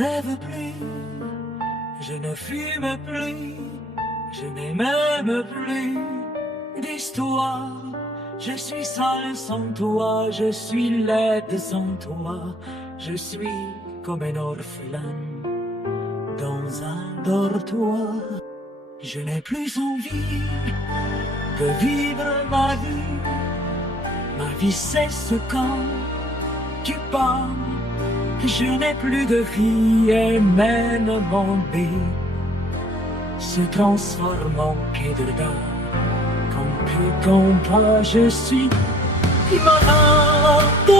rêve plus, je ne fume plus, je n'ai même plus d'histoire. Je suis sale sans toi, je suis laide sans toi, je suis comme un orphelin dans un dortoir. Je n'ai plus envie de vivre ma vie cesse quand tu pars. Je n'ai plus de vie et même mon lit se transforme en quai de gare. Quand tu comprends, je suis malade,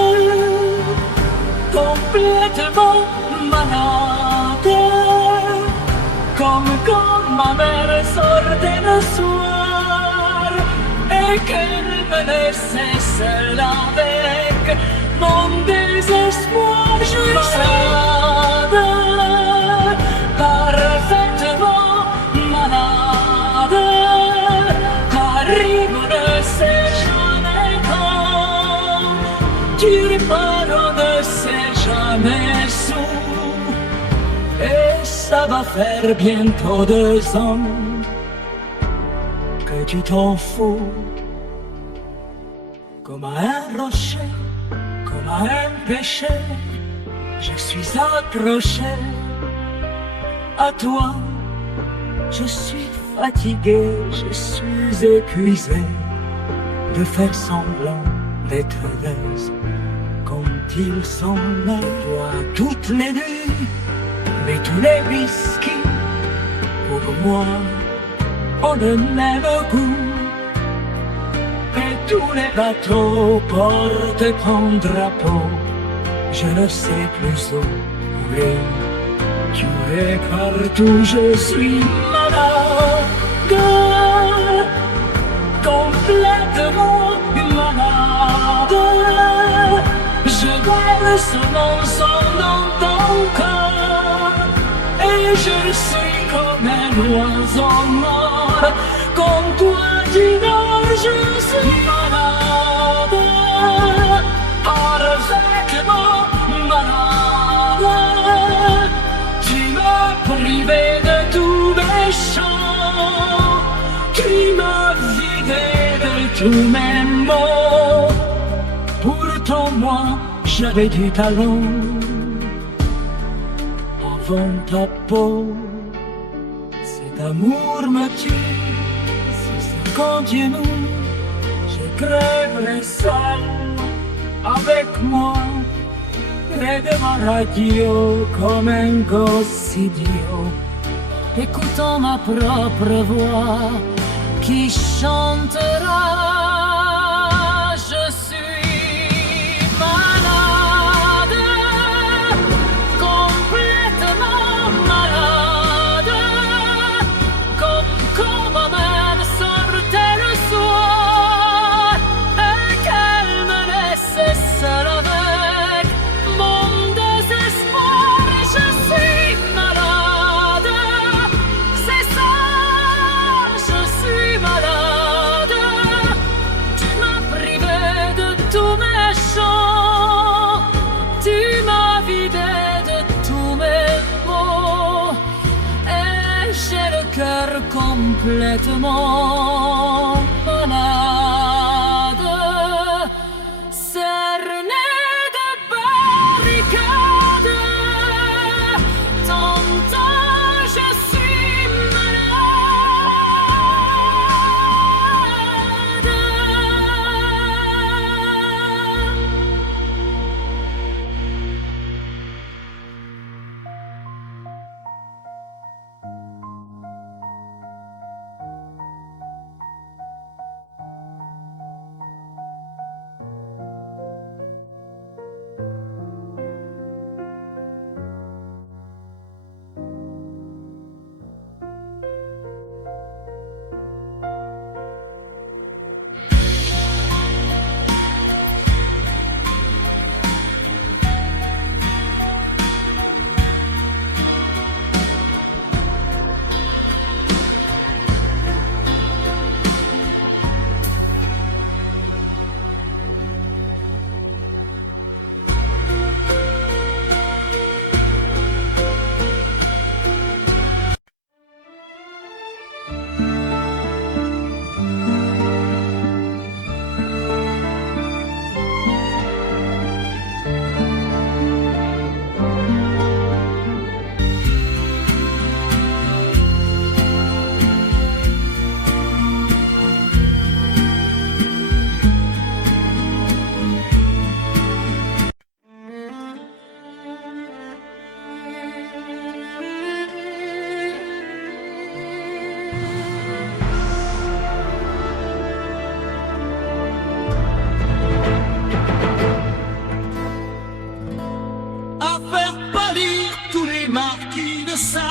complètement malade. Comme quand ma mère sortait le soir et qu'elle me laissait seule avec mon désespoir. Je suis malade, parfaitement malade, car on ne sait jamais quand, tu repars, on ne sait jamais où. Et ça va faire bientôt 2 ans que tu t'en fous. Comme à un rocher, comme à un péché, je suis accroché à toi. Je suis fatigué, je suis épuisé de faire semblant d'être heureuse quand il s'en envoie toutes les nuits. Mais tous les whisky, pour moi, ont le même goût. Et tous les bateaux portent ton drapeau. Je ne sais plus où aller. Tu es partout, je suis malade, complètement malade. Je garde seulement son nom dans ton corps. Et je suis comme un oiseau mort. Comme toi du nord, je suis malade, parfaitement malade. Tu m'as privé de tous mes chants, tu m'as vidé de tous mes mots. Pourtant moi, j'avais du talent avant ta peau. Cet amour me tue, si ça continue, je crèverai seul avec moi. Près de ma radio comme un gosse idiot, écoutant ma propre voix qui chantera. Je suis malade, complètement malade. Comme quand ma mère sortait le soir et qu'elle me laissait seule avec mon désespoir. Je suis malade, c'est ça, je suis malade. Tu m'as privé de tous mes chants, tu m'as vidé de tous mes mots. Et j'ai le cœur complètement malade, cerné de barricades. Tantôt je suis malade. À faire pâlir tous les marquis de Sade,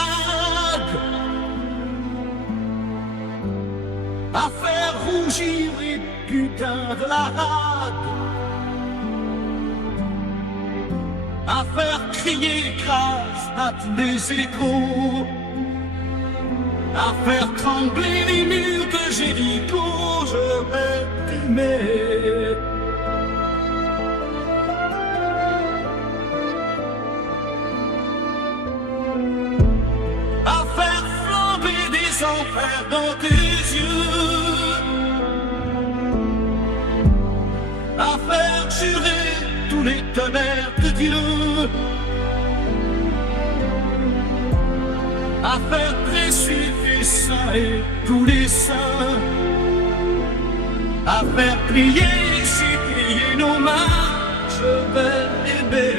à faire rougir les putains de la rade, à faire crier grâce à tous les échos, à faire trembler les murs de Jéricho. Je vais t'aimer. À faire flamber des enfers dans tes yeux, à faire jurer tous les tonnerres de Dieu, à faire pressuer les saints et tous les saints, à faire plier et supplier nos mains. Je vais t'aimer,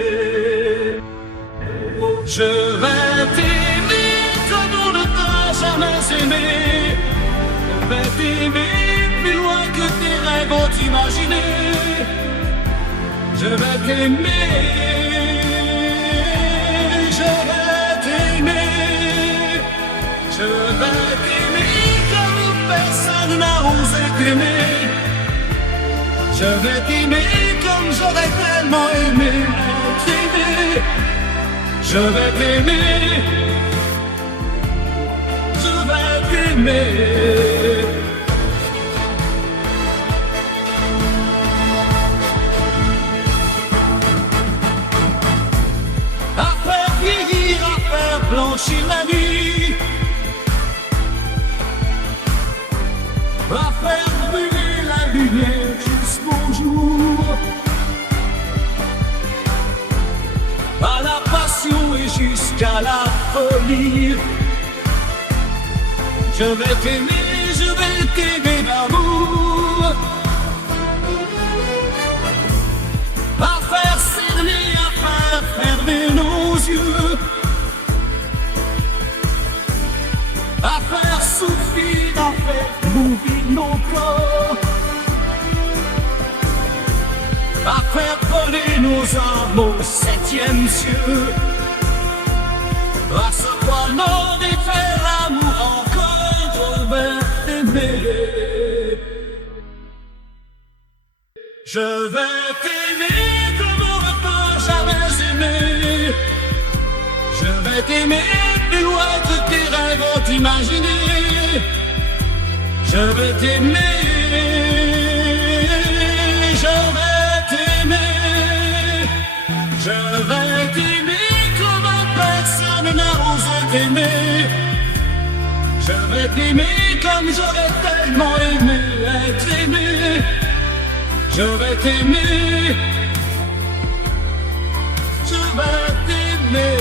je vais t'aimer comme on ne t'a jamais aimé. Je vais t'aimer plus loin que tes rêves ont imaginé. Je vais t'aimer, je vais t'aimer, je vais t'aimer comme personne n'a osé t'aimer. Je vais t'aimer comme j'aurais tellement aimé t'aimer. Je vais t'aimer, je vais t'aimer. À faire vieillir, à faire blanchir la nuit, à faire brûler la lumière jusqu'au jour, à la passion et jusqu'à la folie. Je vais t'aimer d'amour, à faire cerner, à faire fermer nos yeux, à faire souffrir, à faire mourir nos corps, à faire voler nos âmes au septième cieux, à savoir non et faire l'amour encore. Je vais t'aimer, je vais t'aimer comme on ne t'a jamais aimé. Je vais t'aimer plus loin que tes rêves ont imaginé. Je vais t'aimer, je vais t'aimer, je vais t'aimer comme personne n'a osé t'aimer. Je vais t'aimer comme j'aurais tellement aimé être aimé. Je vais t'aimer, je vais t'aimer.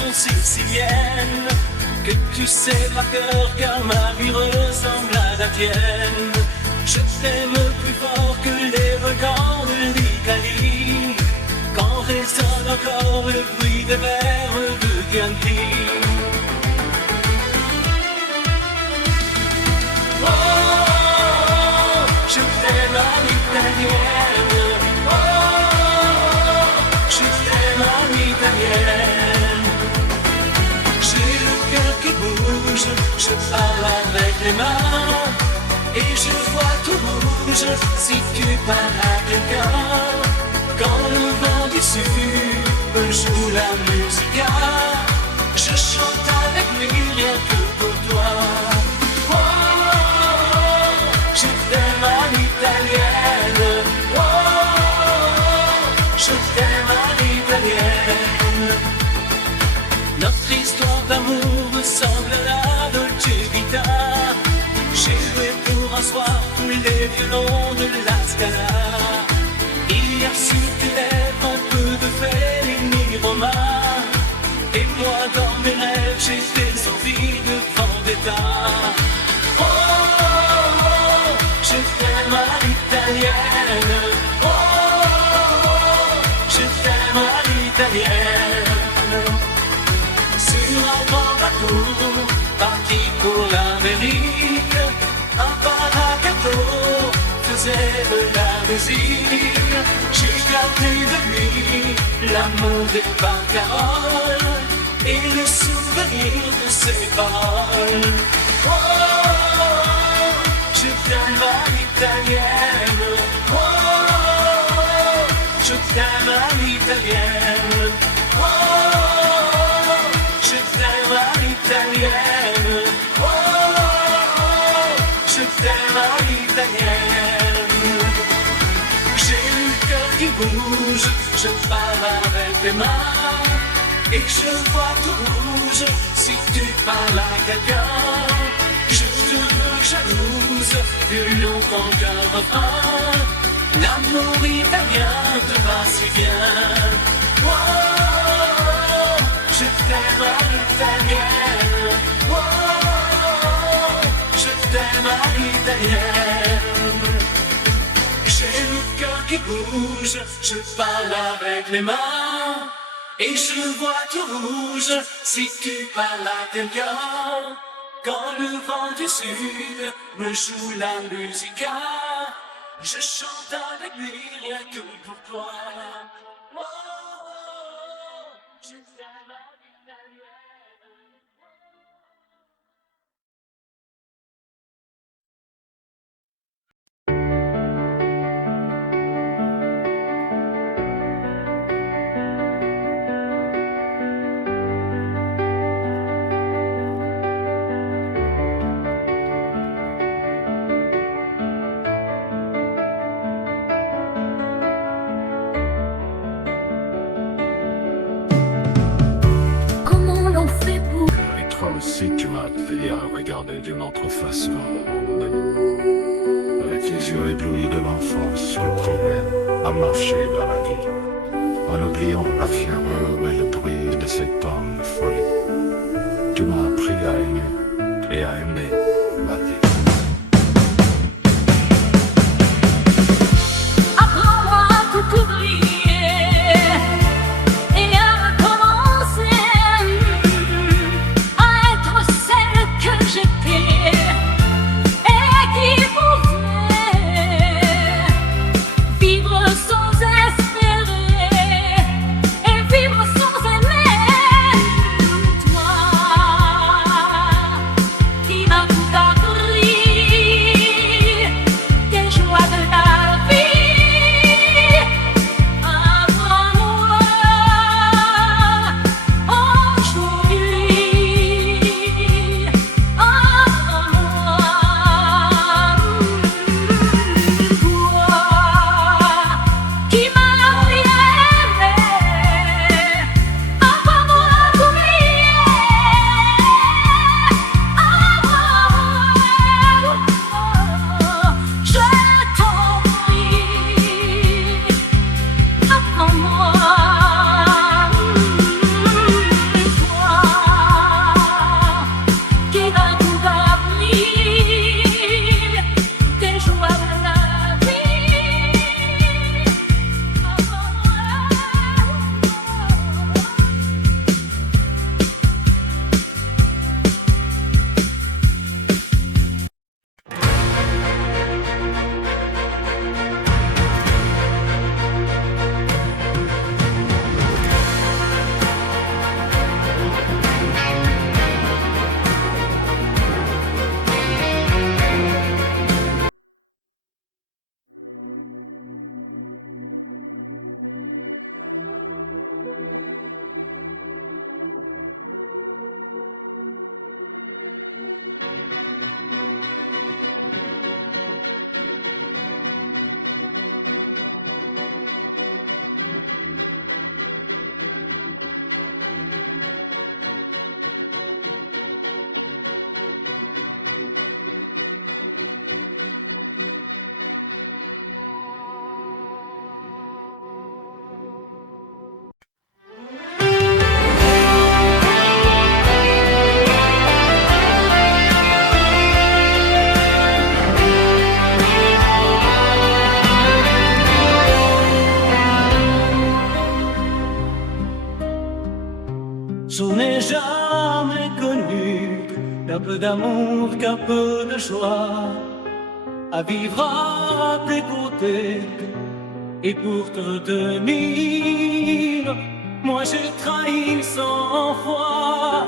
chanson sicilienne que tu sais par cœur car ma vie ressemble à la tienne. Je t'aime plus fort que les volcans de l'Italie quand résonne encore le bruit des vers de Chianti. Oh, je t'aime à l'italienne. Oh, je t'aime à l'italienne. J'ai le cœur qui bouge, je parle avec les mains et je vois tout rouge si tu parles à quelqu'un. Quand le vent du sud me joue la musique, je chante avec lui rien que pour toi. Oh, je t'aime à l'italienne. Oh, je t'aime à l'italienne. Notre histoire d'amour ressemble à la Dolce Vita. J'ai joué pour un soir tous les violons de la Scala. Il y a sur tes lèvres un peu de Fellini Roma. Et moi dans mes rêves j'ai des envies de vendetta. Oh, je t'aime à l'italienne. Oh, je t'aime à l'italienne. Sur un grand bateau, parti pour l'Amérique, un paracato faisait de la musique. J'ai gardé de lui l'amour des paroles et le souvenir de ses paroles. Oh, je t'aime à l'italienne. Oh, je t'aime à l'italienne. Oh, je t'aime à l'italienne. Oh, je t'aime à l'italienne. J'ai le cœur qui bouge, je parle avec les mains et je vois tout rouge si tu parles à quelqu'un. Je te veux jalouse plus longtemps qu'un refrain. L'amour italien te va si bien. Oh, je t'aime à l'italienne. Oh, je t'aime à l'italienne. J'ai le cœur qui bouge, je parle avec les mains et je vois tout rouge si tu parles à quelqu'un. Quand le vent du sud me joue la musica, je chante avec lui rien que pour toi. Oh, je t'aime à l'italienne. Si tu m'as fait à regarder d'une autre façon, avec les yeux éblouis de l'enfance, je trouvais à marcher dans la vie, en oubliant la fureur et le bruit de ces temps de folie. Tu m'as appris à aimer et à aimer la vie. Apprends-moi à tout oublier et à recommencer, à être celle que j'étais et qui pouvait vivre sans espérer et vivre sans aimer. Toi qui m'as tout d'amour qu'un peu de joie, à vivre à tes côtés. Et pour te retenir, moi j'ai trahi 100 fois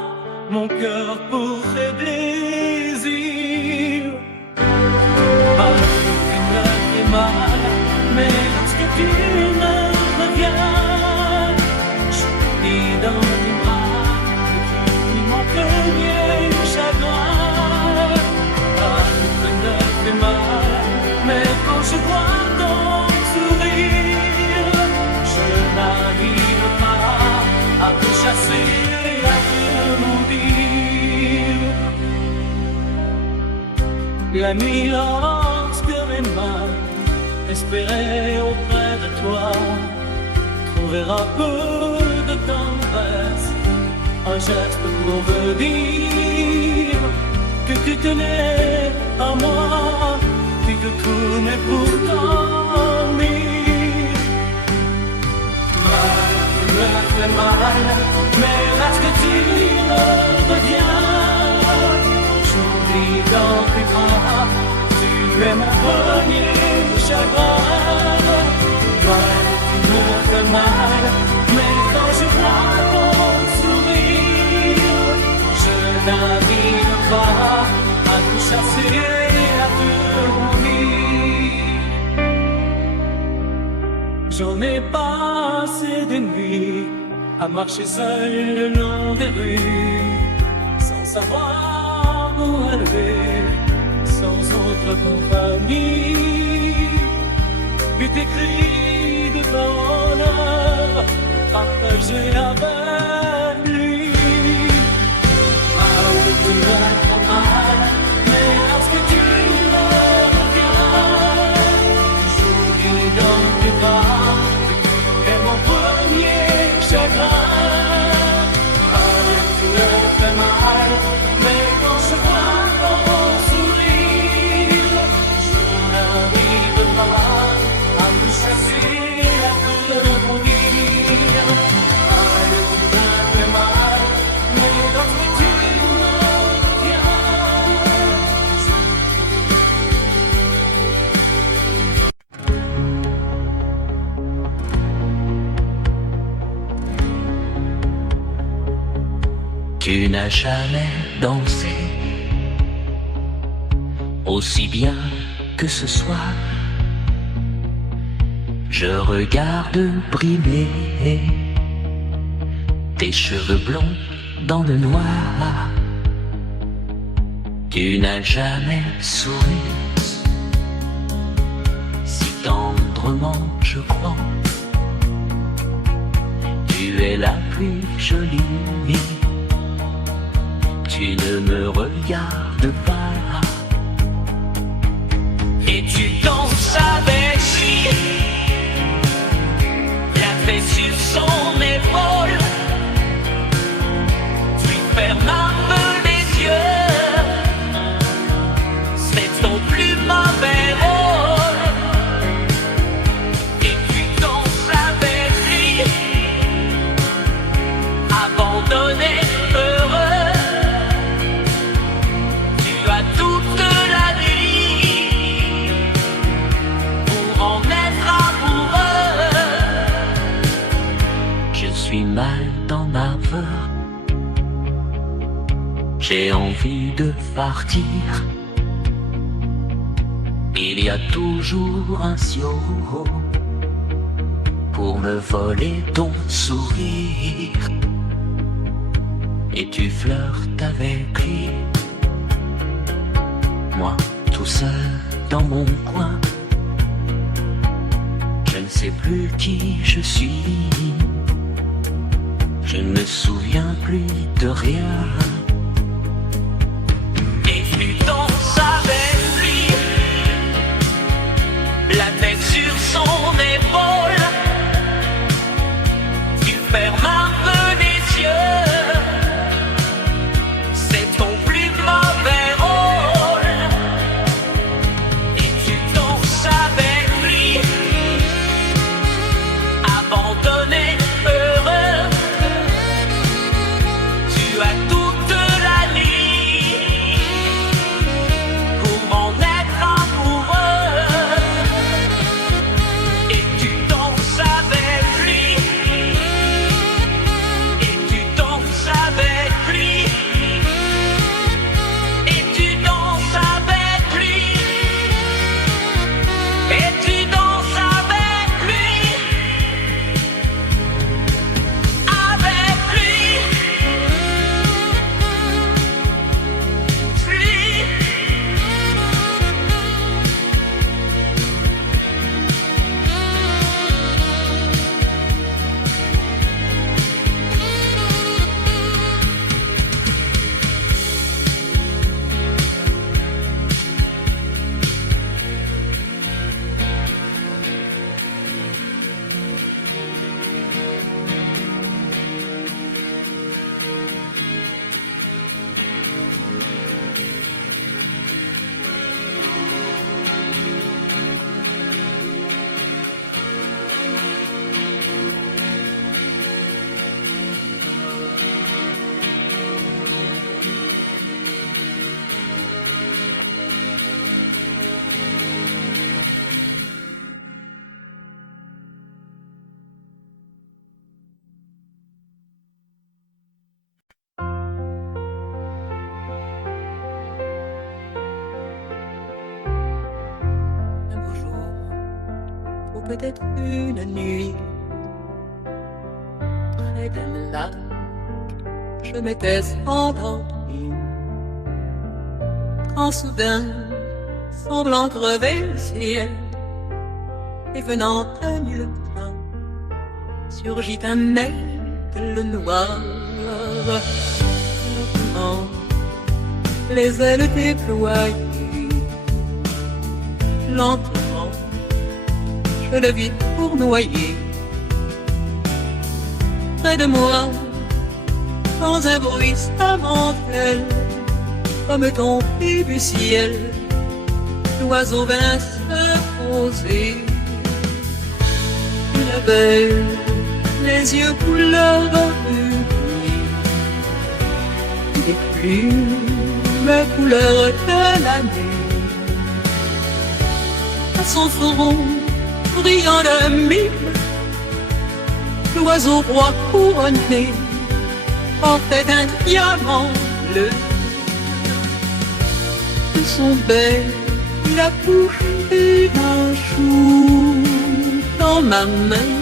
mon cœur pour tes désirs. Ah, tu me fais mal, mais lorsque tu me reviens, je vis dans tes bras, et mon premier chagrin. Ah, tu me fais mal, mais quand je vois ton sourire, je n'arrive pas à te chasser, à te maudire. La nuit, lorsque mes mains espéraient auprès de toi trouver un peu de tendresse, un geste pour me dire que tu tenais à moi, tu te tournais pour dormir. Mal, tu me fais mal, mais lorsque tu me reviens, j'oublie dans tes bras, tu es mon premier chagrin. Mal, tu me fais mal, mais quand je vois ton sourire, je n'arrive pas à te chasser, à te mourir. J'en ai passé des nuits à marcher seul le long des rues, sans savoir où aller, sans autre compagnie. Puis tes cris de bonheur partagés avec lui. Ah oui, tu me fais mal, mais lorsque tu me reviens, j'oublie dans tes bras, et mon premier chagrin. Ah oui, tu me fais mal, mais quand je vois ton sourire, je n'arrive pas à me chasser, à te mourir. Ah oui, tu me fais mal, mais lorsque tu me reviens, Tu n'as jamais dansé aussi bien que ce soir. Je regarde brimer tes cheveux blonds dans le noir. Tu n'as jamais souri si tendrement, je crois. Tu es la plus jolie, tu ne me regardes pas. Et tu danses avec lui, la tête sur son épaule. Tu fermes un peu les yeux, c'est ton plus mauvais rôle. Et tu danses avec lui, abandonné, heureux. Tu as toute la nuit pour en être amoureux. Je suis mal dans ma peur, j'ai envie de partir. Il y a toujours un siau pour me voler ton sourire. Et tu flirtes avec lui, moi tout seul dans mon coin. Je ne sais plus qui je suis, je ne me souviens plus de rien. Et tu danses avec lui, la tête sur son épaule. Tu fermes un peu les yeux, c'est ton plus mauvais rôle. Et tu danses avec lui, abandonné, heureux. Tu as toute peut-être une nuit, près d'un lac, je m'étais endormi, quand soudain, semblant crever le ciel, et venant de nulle part, surgit un aigle noir. Lentement, les ailes déployées, lentement, je le vis tournoyer près de moi, sans un bruit s'aventait, comme tombé du ciel, l'oiseau vint se poser. Une belle, les yeux couleur rubis, des plumes couleur de l'année, à son front brillant de mille, l'oiseau roi couronné portait un diamant bleu. De son bec, il a touché un chou dans ma main,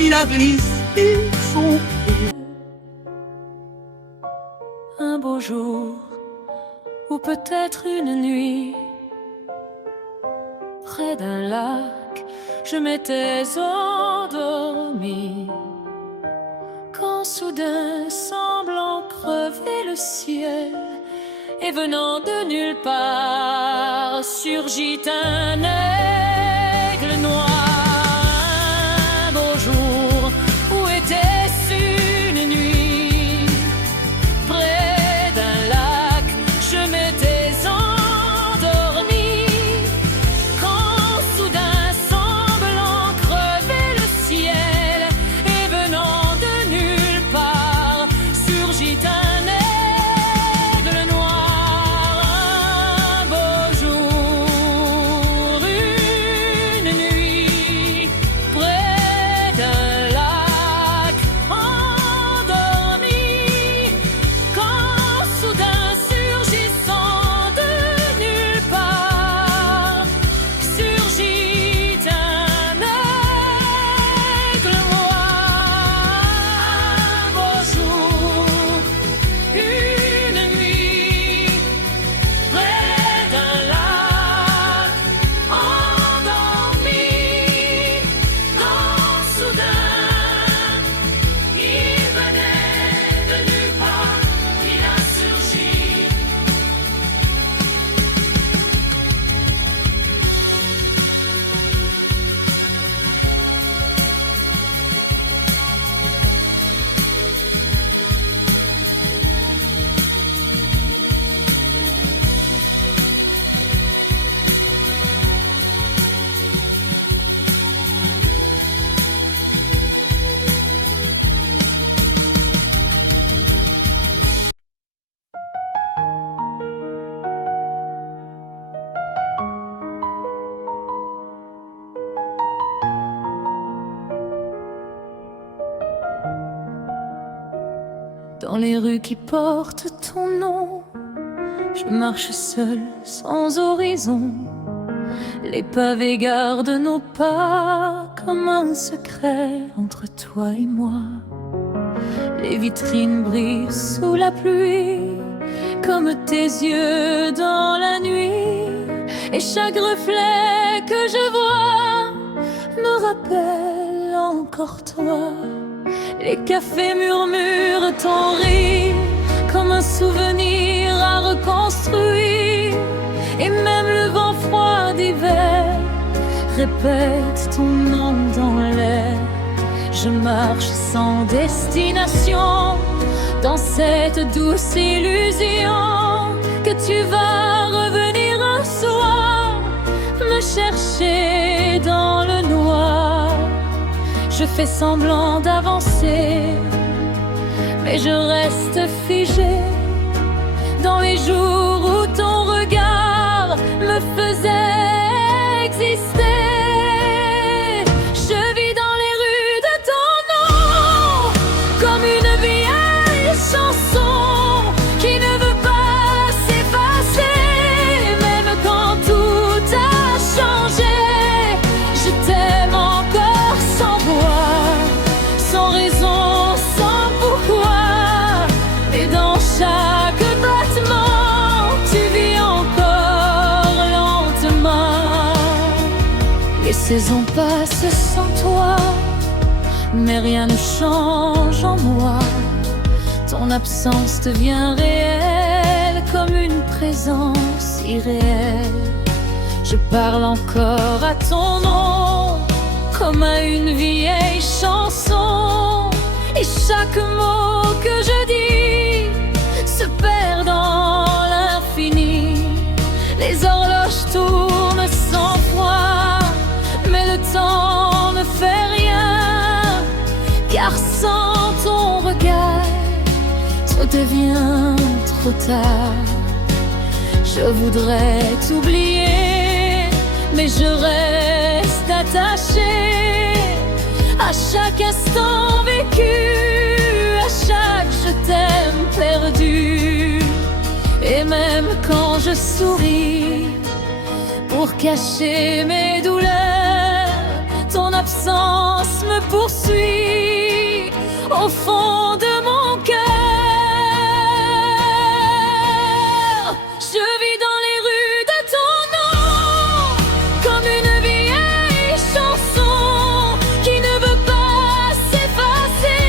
il a glissé son pied. Un beau jour, ou peut-être une nuit, près d'un lac, je m'étais endormi, quand soudain, semblant crever le ciel, et venant de nulle part, surgit un aigle noir. Un beau jour, où était-ce une nuit, près d'un lac, je m'étais endormi, quand soudain, semblant crever le ciel, et venant de nulle part, surgit un aigle noir. Un beau jour, une nuit, près d'un lac, endormi, quand soudain, surgissant de nulle part, surgit un aigle noir. Un beau jour, une nuit, près d'un lac, endormi, quand soudain, il venait de nulle part, il a surgi. Dans les rues qui portent ton nom, je marche seul, sans horizon. Les pavés gardent nos pas comme un secret entre toi et moi. Les vitrines brillent sous la pluie, comme tes yeux dans la nuit. Et chaque reflet que je vois me rappelle encore toi. Les cafés murmurent ton rire comme un souvenir à reconstruire. Et même le vent froid d'hiver répète ton nom dans l'air. Je marche sans destination dans cette douce illusion que tu vas revenir un soir me chercher dans le noir. Je fais semblant d'avancer, mais je reste figé dans les jours où ton regard me faisait exister. Je vis dans les rues de ton nom, comme une vieille chanson qui ne veut pas s'effacer. Même quand tout a changé, je saisons passent sans toi, mais rien ne change en moi. Ton absence devient réelle comme une présence irréelle. Je parle encore à ton nom comme à une vieille chanson, et chaque mot que je dis se perd dans l'infini. Les horloges tournent sans foi, mais le temps ne fait rien, car sans ton regard tout devient trop tard. Je voudrais t'oublier, mais je reste attachée à chaque instant vécu, à chaque je t'aime perdu. Et même quand je souris pour cacher mes douleurs, ton absence me poursuit au fond de mon cœur. Je vis dans les rues de ton nom comme une vieille chanson qui ne veut pas s'effacer,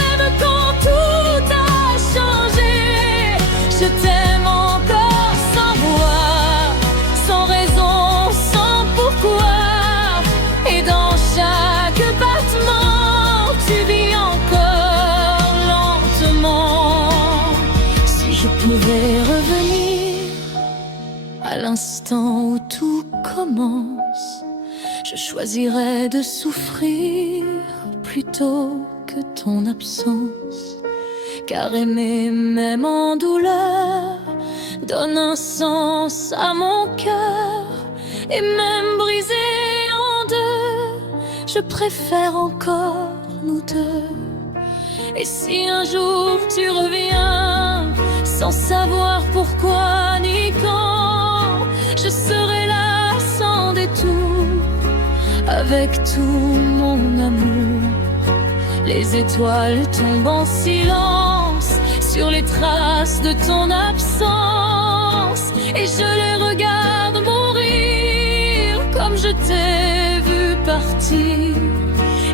même quand tout a changé. Je t'aime encore sans voix, sans raison, sans pourquoi, et dans chaque battement tu vis encore lentement. Si je pouvais revenir à l'instant où tout commence, je choisirais de souffrir plutôt que ton absence. Car aimer même en douleur donne un sens à mon cœur. Et même brisé en deux, je préfère encore nous deux. Et si un jour tu reviens sans savoir pourquoi ni quand, je serai là sans détour avec tout mon amour. Les étoiles tombent en silence sur les traces de ton absence, et je les regarde mourir comme je t'ai vu partir.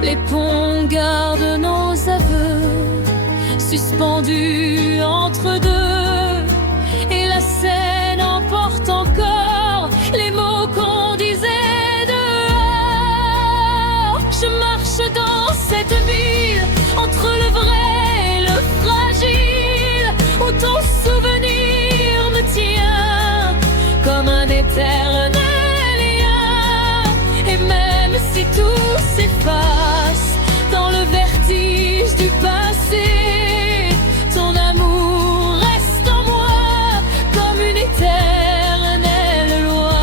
Les ponts gardent nos aveux suspendus entre deux, et la scène emporte encore les mots qu'on disait dehors. Je marche dans cette ville entre le vrai et le fragile, où ton souvenir me tient comme un éternel lien. Et même si tout s'efface dans le vertige du passé, ton amour reste en moi comme une éternelle loi.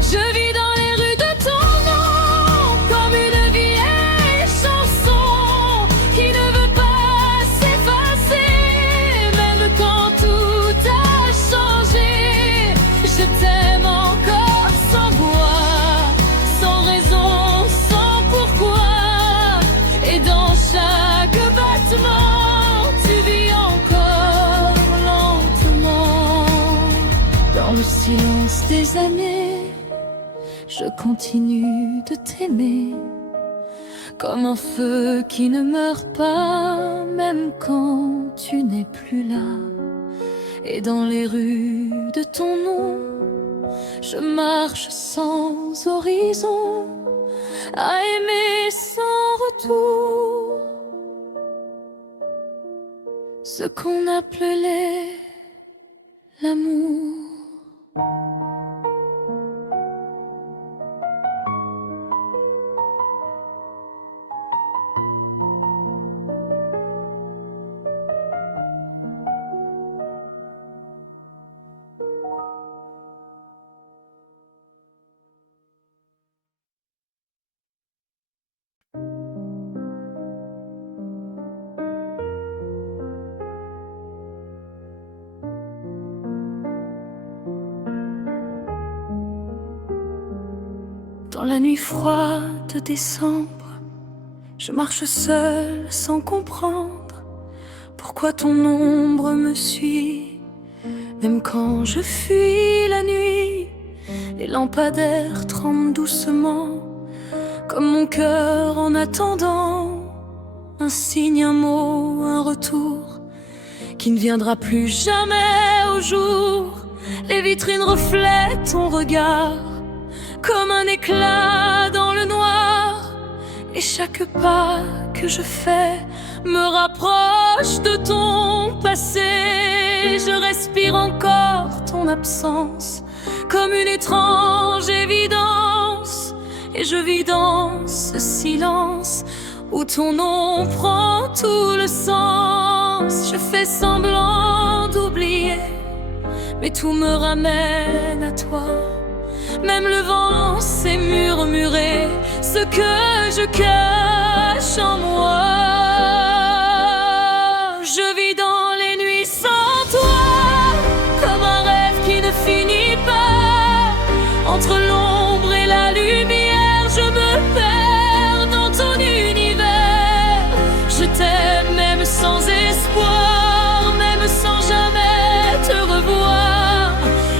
Je vis dans les rues de ton nom comme une vieille chanson qui ne veut pas s'effacer, même quand tout a changé. Je t'aime encore sans voix, sans raison, sans pourquoi, et dans chaque battement tu vis encore lentement. Dans le silence des années, je continue de t'aimer comme un feu qui ne meurt pas, même quand tu n'es plus là. Et dans les rues de ton nom, je marche sans horizon, à aimer sans retour ce qu'on appelait l'amour. Dans la nuit froide de décembre, je marche seule sans comprendre pourquoi ton ombre me suit. Même quand je fuis la nuit, Les lampadaires tremblent doucement, comme mon cœur en attendant un signe, un mot, un retour qui ne viendra plus jamais au jour. Les vitrines reflètent ton regard comme un éclat dans le noir, et chaque pas que je fais me rapproche de ton passé. Je respire encore ton absence comme une étrange évidence, et je vis dans ce silence où ton nom prend tout le sens. Je fais semblant d'oublier, mais tout me ramène à toi. Même le vent sait murmurer ce que je cache en moi. Je vis dans les nuits sans toi, comme un rêve qui ne finit pas. Entre l'ombre et la lumière, je me perds dans ton univers. Je t'aime même sans espoir, même sans jamais te revoir.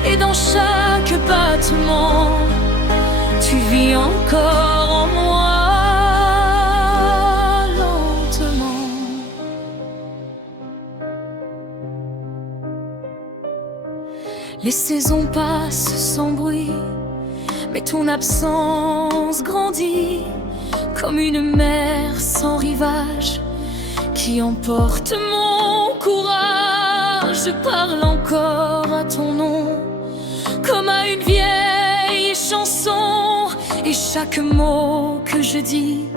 Et dans chaque battement, tu vis encore en moi, lentement. Les saisons passent sans bruit, mais ton absence grandit comme une mer sans rivage qui emporte mon courage. Je parle encore à ton nom comme à une vieille chanson, et chaque mot que je dis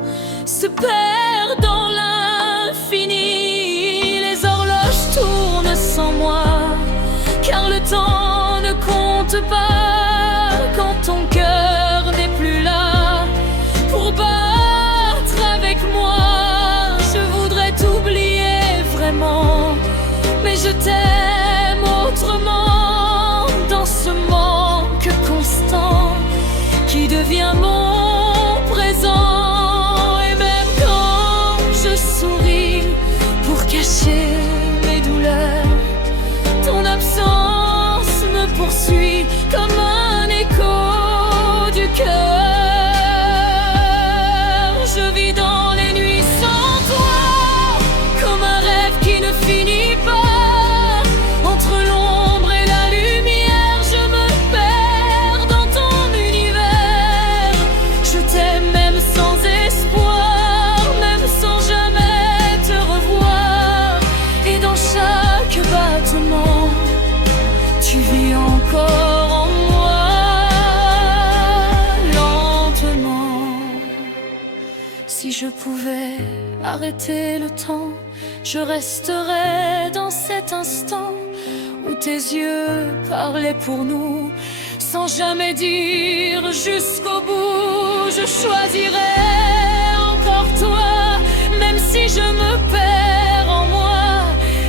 se perd dans l'infini. Les horloges tournent sans moi, car le temps ne compte pas quand ton cœur n'est plus là pour battre avec moi. Je voudrais t'oublier vraiment, mais je t'aime autrement. Dans ce manque constant qui devient mon présent, et même quand je souris pour cacher mes douleurs, ton absence me poursuit comme un écho du cœur. Je vis dans les nuits sans toi, comme un rêve qui ne finit pas. Entre l'ombre et la lumière, je me perds dans ton univers. Je t'aime même sans espoir, même sans jamais te revoir. Et dans chaque battement, tu vis encore en moi, lentement. Si je pouvais arrêter le temps, je resterais dans cet instant où tes yeux parlaient pour nous, sans jamais dire jusqu'au bout. Je choisirais encore toi, même si je me perds en moi,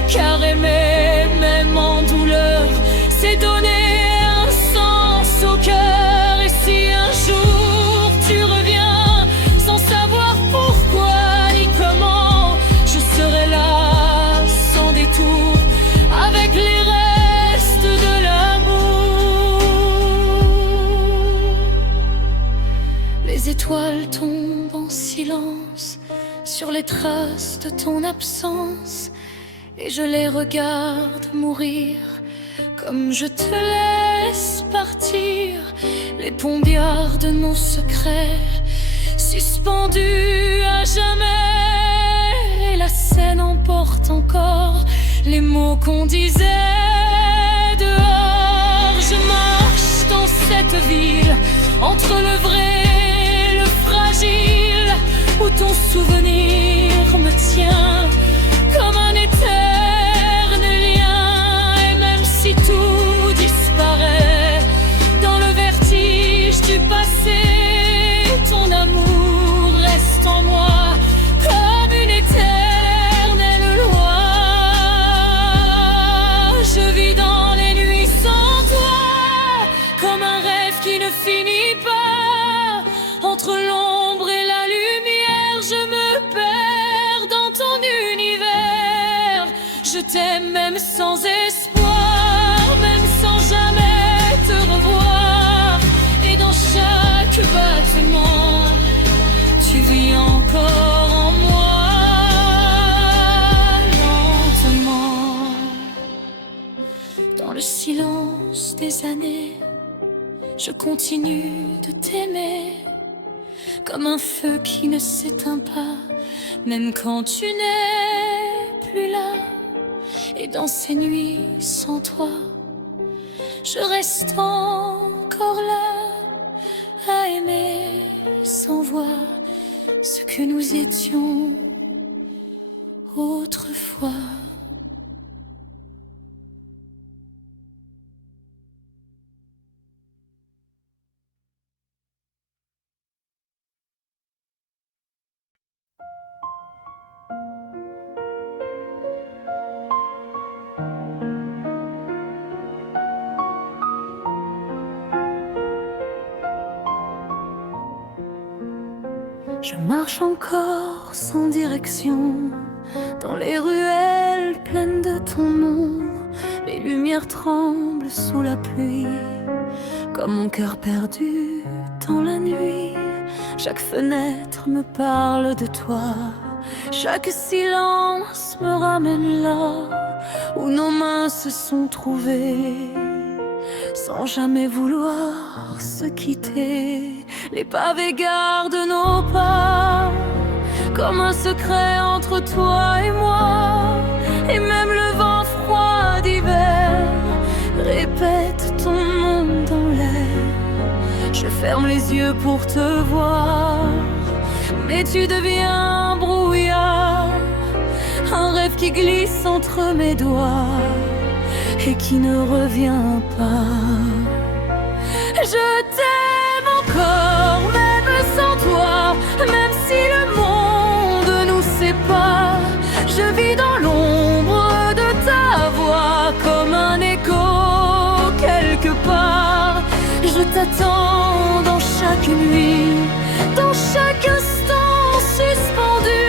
car aimer même en douleur, c'est donner un sens au cœur. Et si un jour tu reviens sans savoir pourquoi ni comment, je serai là sans détour avec les restes de l'amour. Les étoiles tombent en silence sur les traces de ton absence, et je les regarde mourir comme je te laisse partir. Les pombières de nos secrets suspendus à jamais, et la scène emporte encore les mots qu'on disait dehors. Je marche dans cette ville entre le vrai et le fragile, où ton souvenir me tient comme un éternel lien. Et même si tout disparaît dans le vertige du passé, ton amour reste en moi comme une éternelle loi. Je vis dans les nuits sans toi, comme un rêve qui ne finit pas. Entre l'ombre et la lumière, je me perds dans ton univers. Je t'aime même sans espoir, même sans jamais te revoir. des années, je continue de t'aimer comme un feu qui ne s'éteint pas, même quand tu n'es plus là. Et dans ces nuits sans toi, je reste encore là à aimer sans voir ce que nous étions autrefois. Je marche encore sans direction dans les ruelles pleines de ton nom. Les lumières tremblent sous la pluie, comme mon cœur perdu dans la nuit. Chaque fenêtre me parle de toi, chaque silence me ramène là où nos mains se sont trouvées, sans jamais vouloir se quitter. Les pavés gardent nos pas, comme un secret entre toi et moi. Et même le vent froid d'hiver répète ton nom dans l'air. Je ferme les yeux pour te voir, mais tu deviens un brouillard, un rêve qui glisse entre mes doigts et qui ne revient pas. Je t'aime encore, même sans toi, même si le monde nous sépare. Je vis dans l'ombre de ta voix, comme un écho quelque part. Je t'attends dans chaque nuit, dans chaque instant suspendu.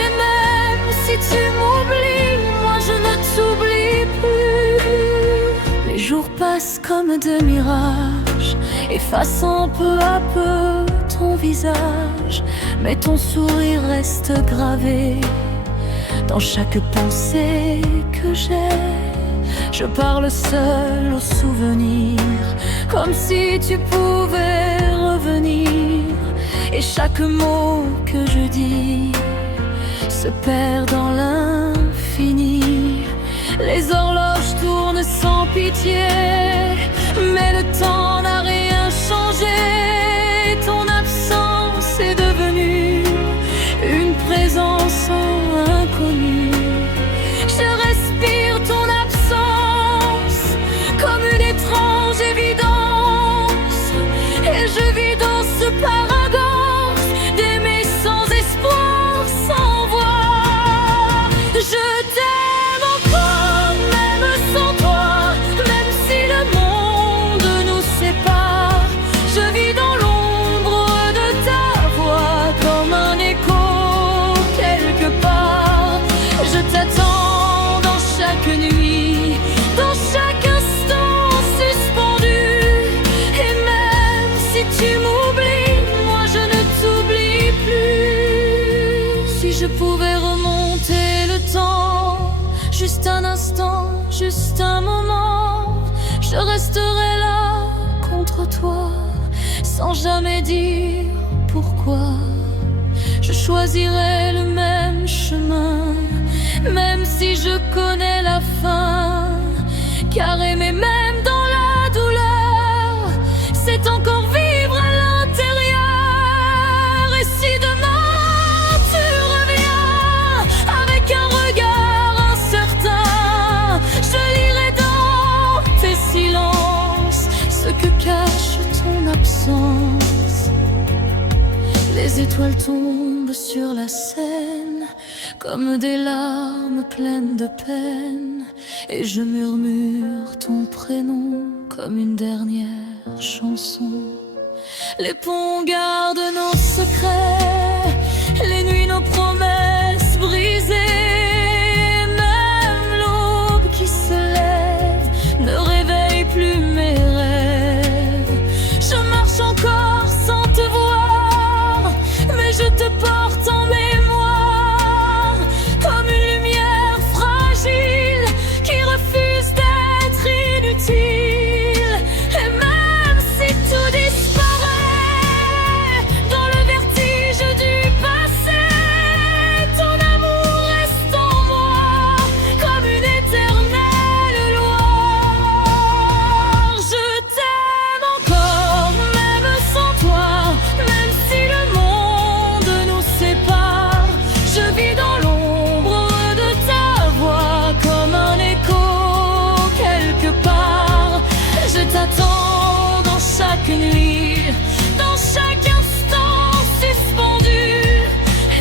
Et même si tu m'oublies, moi je ne t'oublie plus. Les jours passent comme de mirages, effaçant peu à peu ton visage, mais ton sourire reste gravé dans chaque pensée que j'ai. Je parle seul aux souvenirs, comme si tu pouvais revenir. Et chaque mot que je dis se perd dans l'infini. Les horloges tournent sans pitié, mais le temps n'a rien changé. Ton absence est devenue une présence inconnue. Je respire ton absence comme une étrange évidence, et je vis dans ce paradoxe d'aimer sans espoir, sans voix. Je t'aime encore, même sans toi, même si le monde nous sépare. Je vis dans l'ombre de ta voix, comme un écho quelque part. Je t'attends dans chaque nuit, dans chaque instant suspendu. Et même si tu m'oublies, moi je ne t'oublie plus. Si je pouvais remonter le temps, juste un instant, juste un moment, je resterai là contre toi, sans jamais dire pourquoi. Je choisirai le même chemin, même si je connais la fin. Car aimer même dans la douleur, c'est encore vivre à l'intérieur. Et si demain tu reviens avec un regard incertain, je lirai dans tes silences ce que cache ton absence. Les étoiles tombent sur la scène comme des larmes pleines de peine, et je murmure ton prénom comme une dernière chanson. Les ponts gardent nos secrets, les nuits nos promesses brisées. Même l'aube qui se lève ne réveille plus mes rêves. Je marche encore sans te voir, mais je te porte en mémoire, comme une lumière fragile qui refuse d'être inutile. m'attend dans chaque nuit, dans chaque instant suspendu.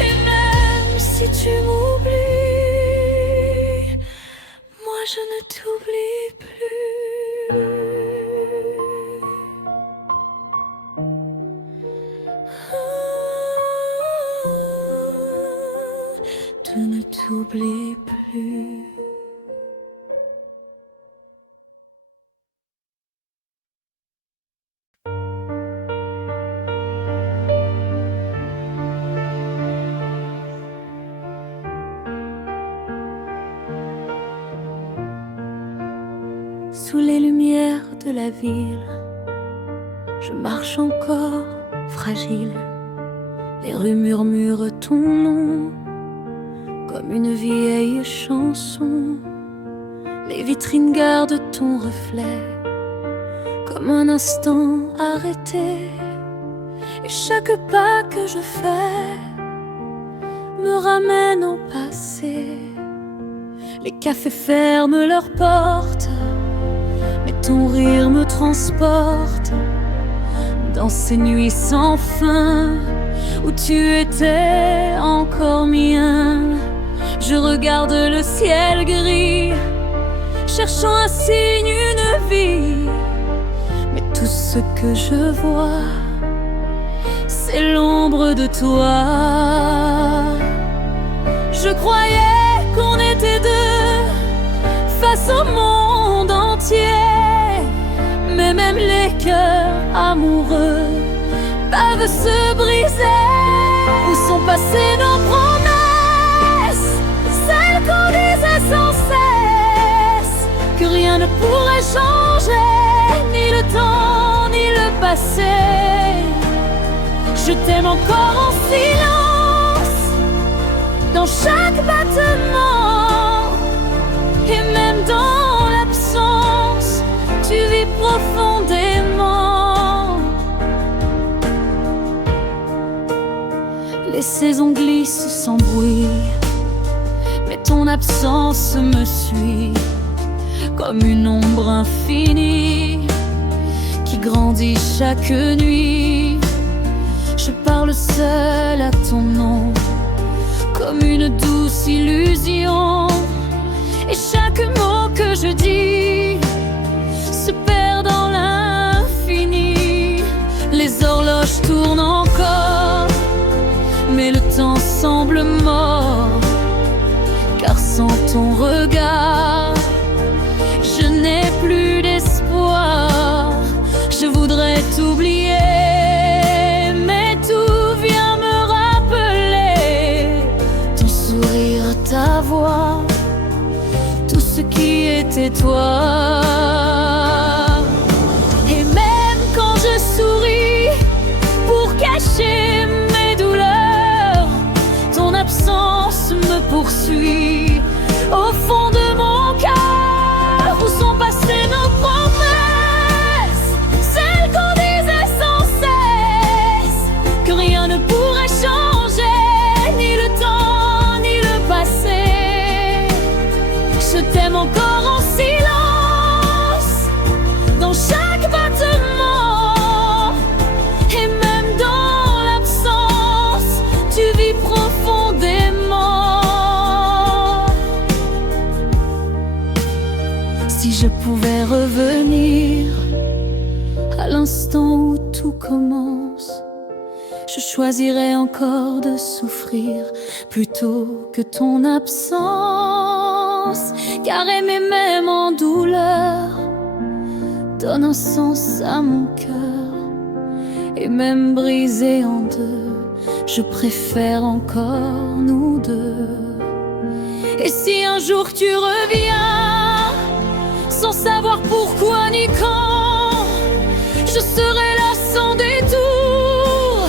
Et même si tu m'oublies, moi je ne t'oublie plus. Je ne t'oublie plus. Sous les lumières de la ville, je marche encore fragile. Les rues murmurent ton nom comme une vieille chanson. Les vitrines gardent ton reflet comme un instant arrêté. Et chaque pas que je fais me ramène au passé. Les cafés ferment leurs portes, mais ton rire me transporte dans ces nuits sans fin où tu étais encore mien. Je regarde le ciel gris, cherchant un signe, une vie. Mais tout ce que je vois, c'est l'ombre de toi. Je croyais qu'on était deux face au monde entier, mais même les cœurs amoureux peuvent se briser. Où sont passées nos promesses, celles qu'on disait sans cesse, que rien ne pourrait changer, ni le temps, ni le passé. Je t'aime encore en silence, dans chaque battement, et même dans l'absence, tu vis profondément. Les saisons glissent sans bruit, mais ton absence me suit comme une ombre infinie qui grandit chaque nuit. Je parle seul à ton nom comme une douce illusion, et chaque mot que je dis se perd dans l'infini. Les horloges tournent encore, mais le temps semble mort, car sans ton regard, je n'ai plus d'espoir. Je voudrais t'oublier, mais tout vient me rappeler ton sourire, ta voix, tout ce qui était toi. Et même quand je souris pour cacher mes douleurs, ton absence me poursuit au fond de mon cœur. Où sont passées nos promesses, celles qu'on disait sans cesse, que rien ne pourrait changer, ni le temps, ni le passé. Je t'aime encore en silence, dans chaque battement, et même dans l'absence, tu vis profondément. Si je pouvais revenir à l'instant où tout commence, je choisirais encore de souffrir plutôt que ton absence. Car aimer même en douleur donne un sens à mon cœur, et même brisé en deux, je préfère encore nous deux. Et si un jour tu reviens sans savoir pourquoi ni quand, je serai là sans détour,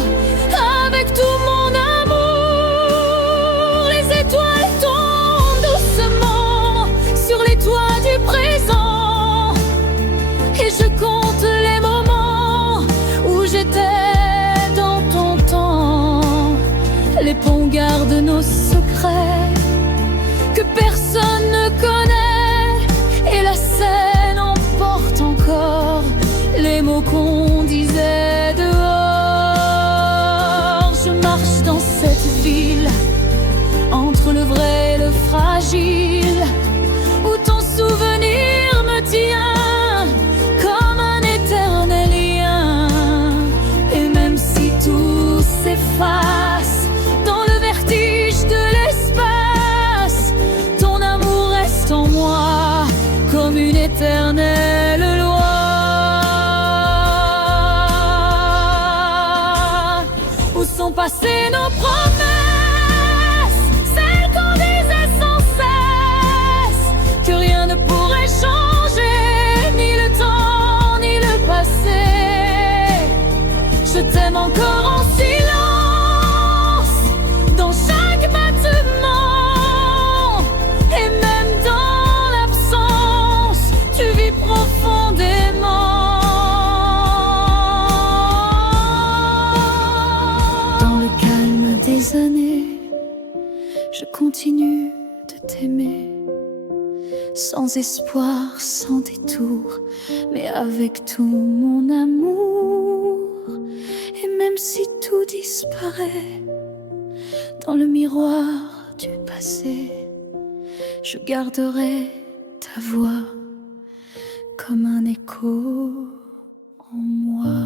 avec tout mon amour. Les étoiles tombent doucement sur les toits du présent, et je compte les moments où j'étais dans ton temps. Les ponts gardent nos secrets que personne ne connaît, et la scène emporte encore mots qu'on disait dehors. Je marche dans cette ville, entre le vrai et le fragile, où ton souvenir me tient comme un éternel lien. Et même si tout s'efface dans le vertige de l'espace, ton amour reste en moi comme une éternelle loi. Où sont passées nos promesses, celles qu'on disait sans cesse, que rien ne pourrait changer, ni le temps, ni le passé. Je t'aime encore en silence, dans chaque battement, et même dans l'absence, tu vis profondément. Dans le calme des années, je continue de t'aimer, sans espoir, sans détour, mais avec tout mon amour. Et même si tout disparaît dans le miroir du passé, je garderai ta voix comme un écho en moi.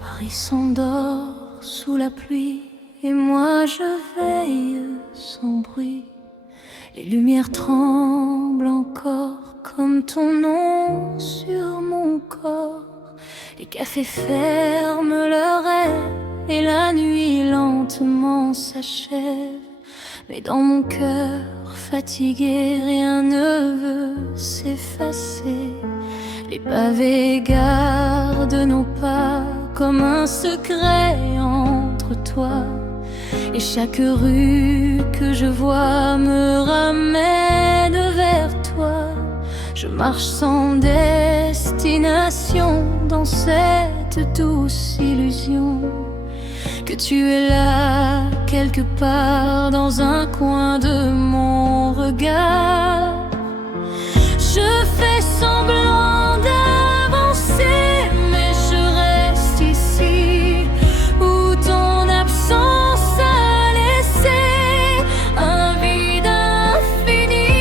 Paris s'endort sous la pluie et moi je veille sans bruit. Les lumières tremblent encore comme ton nom sur mon corps. Les cafés ferment leurs rêves et la nuit lentement s'achève. Mais dans mon cœur fatigué, rien ne veut s'effacer. Les pavés gardent nos pas comme un secret entre toi. Et chaque rue que je vois me ramène vers toi. Je marche sans destination dans cette douce illusion que tu es là quelque part dans un coin de mon regard. Je fais semblant d'avancer, mais je reste ici où ton absence a laissé un vide infini.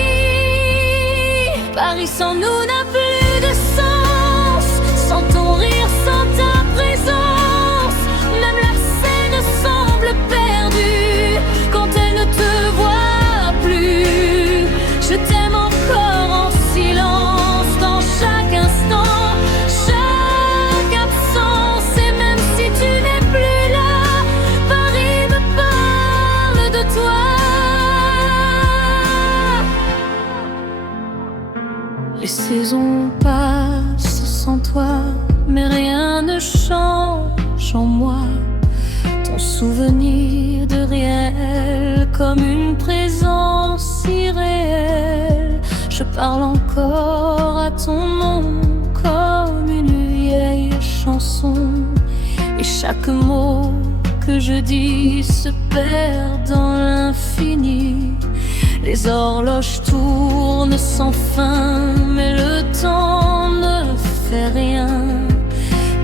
Paris sans nous n'a plus de sens, sans ton rire, sans ta présence. Même la scène semble perdue quand elle ne te voit plus. Je t'aime encore en silence dans chaque instant, chaque absence. Et même si tu n'es plus là, Paris me parle de toi. Les saisons passent sans toi, mais rien ne change en moi. Ton souvenir de réel comme une présence irréelle. Je parle encore à ton nom comme une vieille chanson. Et chaque mot que je dis se perd dans l'infini. Les horloges tournent sans fin, mais le temps ne fait rien.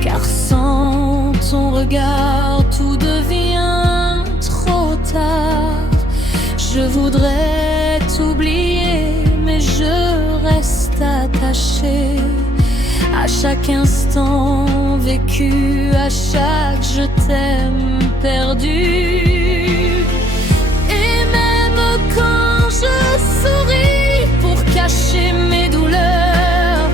Car sans ton regard, tout devient trop tard. Je voudrais t'oublier, mais je reste attachée à chaque instant vécu, à chaque je t'aime perdu. Et même quand je souris pour cacher mes douleurs,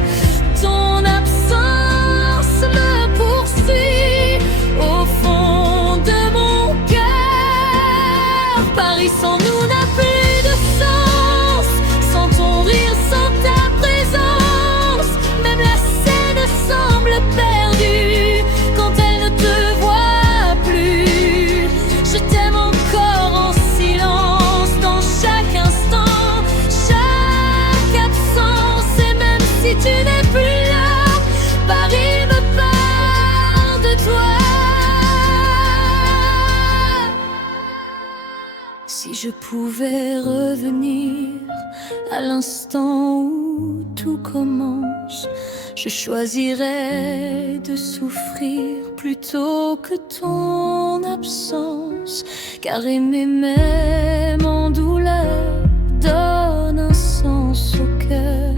ton absence me poursuit au fond de mon cœur. Paris sans nous n'a plus de sens, sans ton rire, sans ta présence. Même la scène semble perdue quand elle ne te voit plus. Je t'aime je pouvais revenir à l'instant où tout commence, je choisirais de souffrir plutôt que ton absence. Car aimer même en douleur donne un sens au cœur.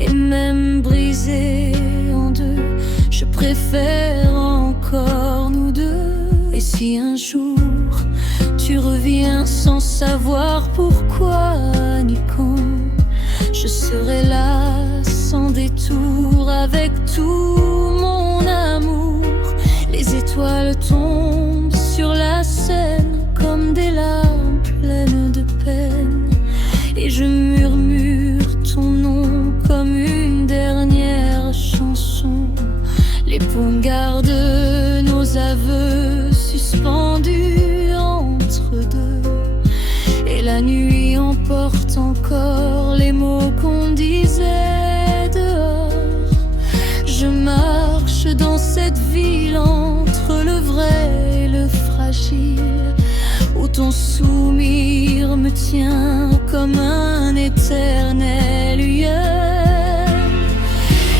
Et même brisé en deux, je préfère encore nous deux. Et si un jour tu reviens sans savoir pourquoi ni quand, je serai là sans détour avec tout mon amour. Les étoiles tombent sur la scène comme des larmes pleines de peine, et je murmure ton nom comme une dernière chanson. Les paumes gardent nos aveux suspendus entre deux, et la nuit emporte encore les mots qu'on disait dehors. Je marche dans cette ville entre le vrai et le fragile, où ton souvenir me tient comme un éternel lieu.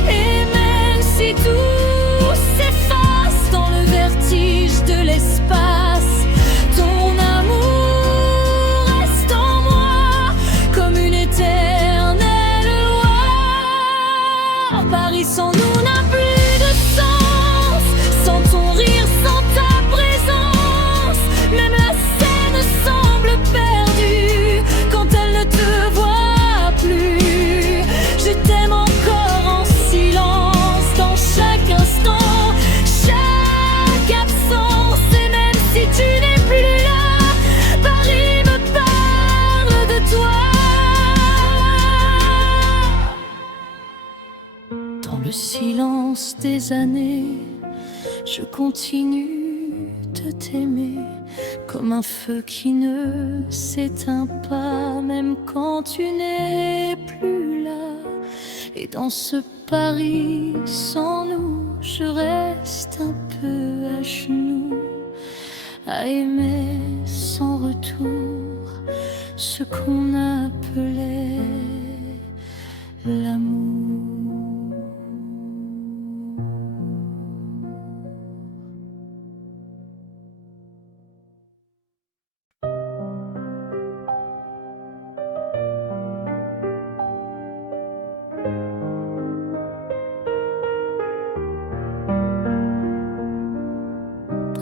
Et même si tout s'efface dans le vertige de l'espace, ton amour reste en moi comme une éternelle loi. Paris sans nous n'a plus de sens, sans ton rire, sans ta présence. Même la scène semble perdue quand elle ne te voit plus. Je t'aime encore en silence, dans chaque instant, chaque absence. Et même si tu n'es plus là, Paris me parle de toi. Dans le silence des années, je continue de t'aimer comme un feu qui ne s'éteint pas, même quand tu n'es plus là. Et dans ce Paris sans nous, je reste un peu à genoux, à aimer sans retour ce qu'on appelait l'amour.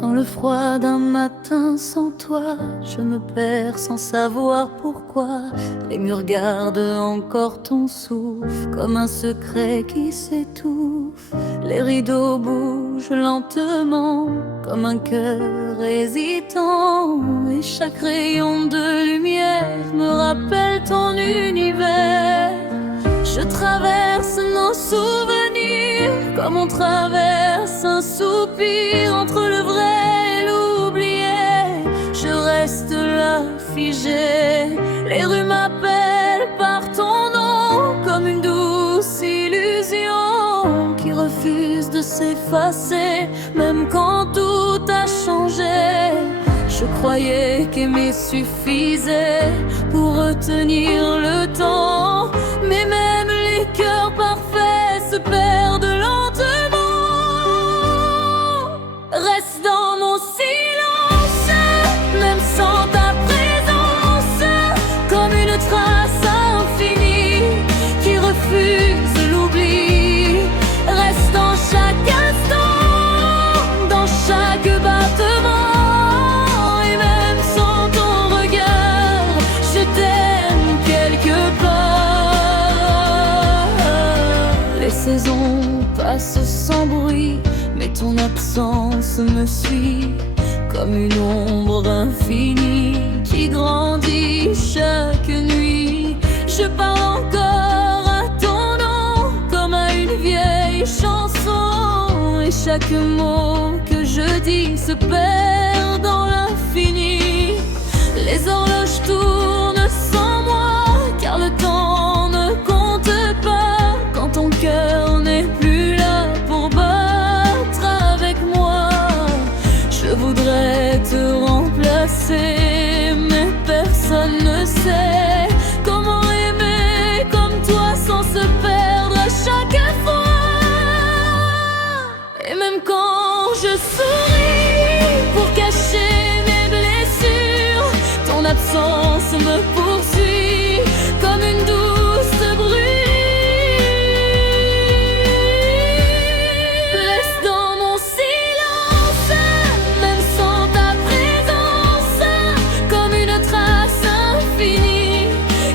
Dans le froid d'un matin sans toi, je me perds sans savoir pourquoi. Les murs gardent encore ton souffle comme un secret qui s'étouffe. Les rideaux bougent lentement comme un cœur hésitant, et chaque rayon de lumière me rappelle ton univers. Je traverse nos souvenirs comme on traverse un soupir entre le vrai et l'oublié. Je reste là figé, les rues m'appellent par ton nom comme une douce illusion qui refuse de s'effacer, même quand tout a changé. Je croyais qu'aimer suffisait pour retenir le temps, mais même les cœurs parfaits se perdent lentement. Reste dans mon silence, même sans ta présence, comme une trace infinie qui refuse l'oubli. Reste dans chaque instant, dans chaque battement. Les saisons passent sans bruit, mais ton absence me suit comme une ombre infinie qui grandit chaque nuit. Je parle encore à ton nom comme à une vieille chanson, et chaque mot que je dis se perd dans l'infini. Les horloges tournent sans moi, car le temps ne compte pas quand ton cœur n'est plus là pour battre avec moi. Je voudrais te remplacer, mais personne me poursuit comme une douce bruit. Reste dans mon silence, même sans ta présence, comme une trace infinie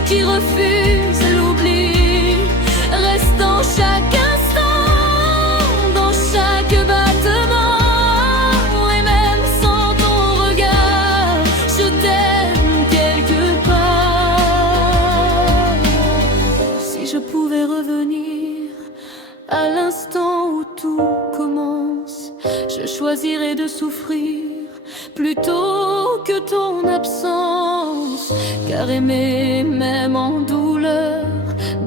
qui refuse l'oubli. Reste dans chaque instant, dans chaque battement, et même sans ton regard, je t'aime quelque part. Si je pouvais revenir à l'instant où tout commence, je choisirais de souffrir plutôt que ton absence. Car aimer même en douleur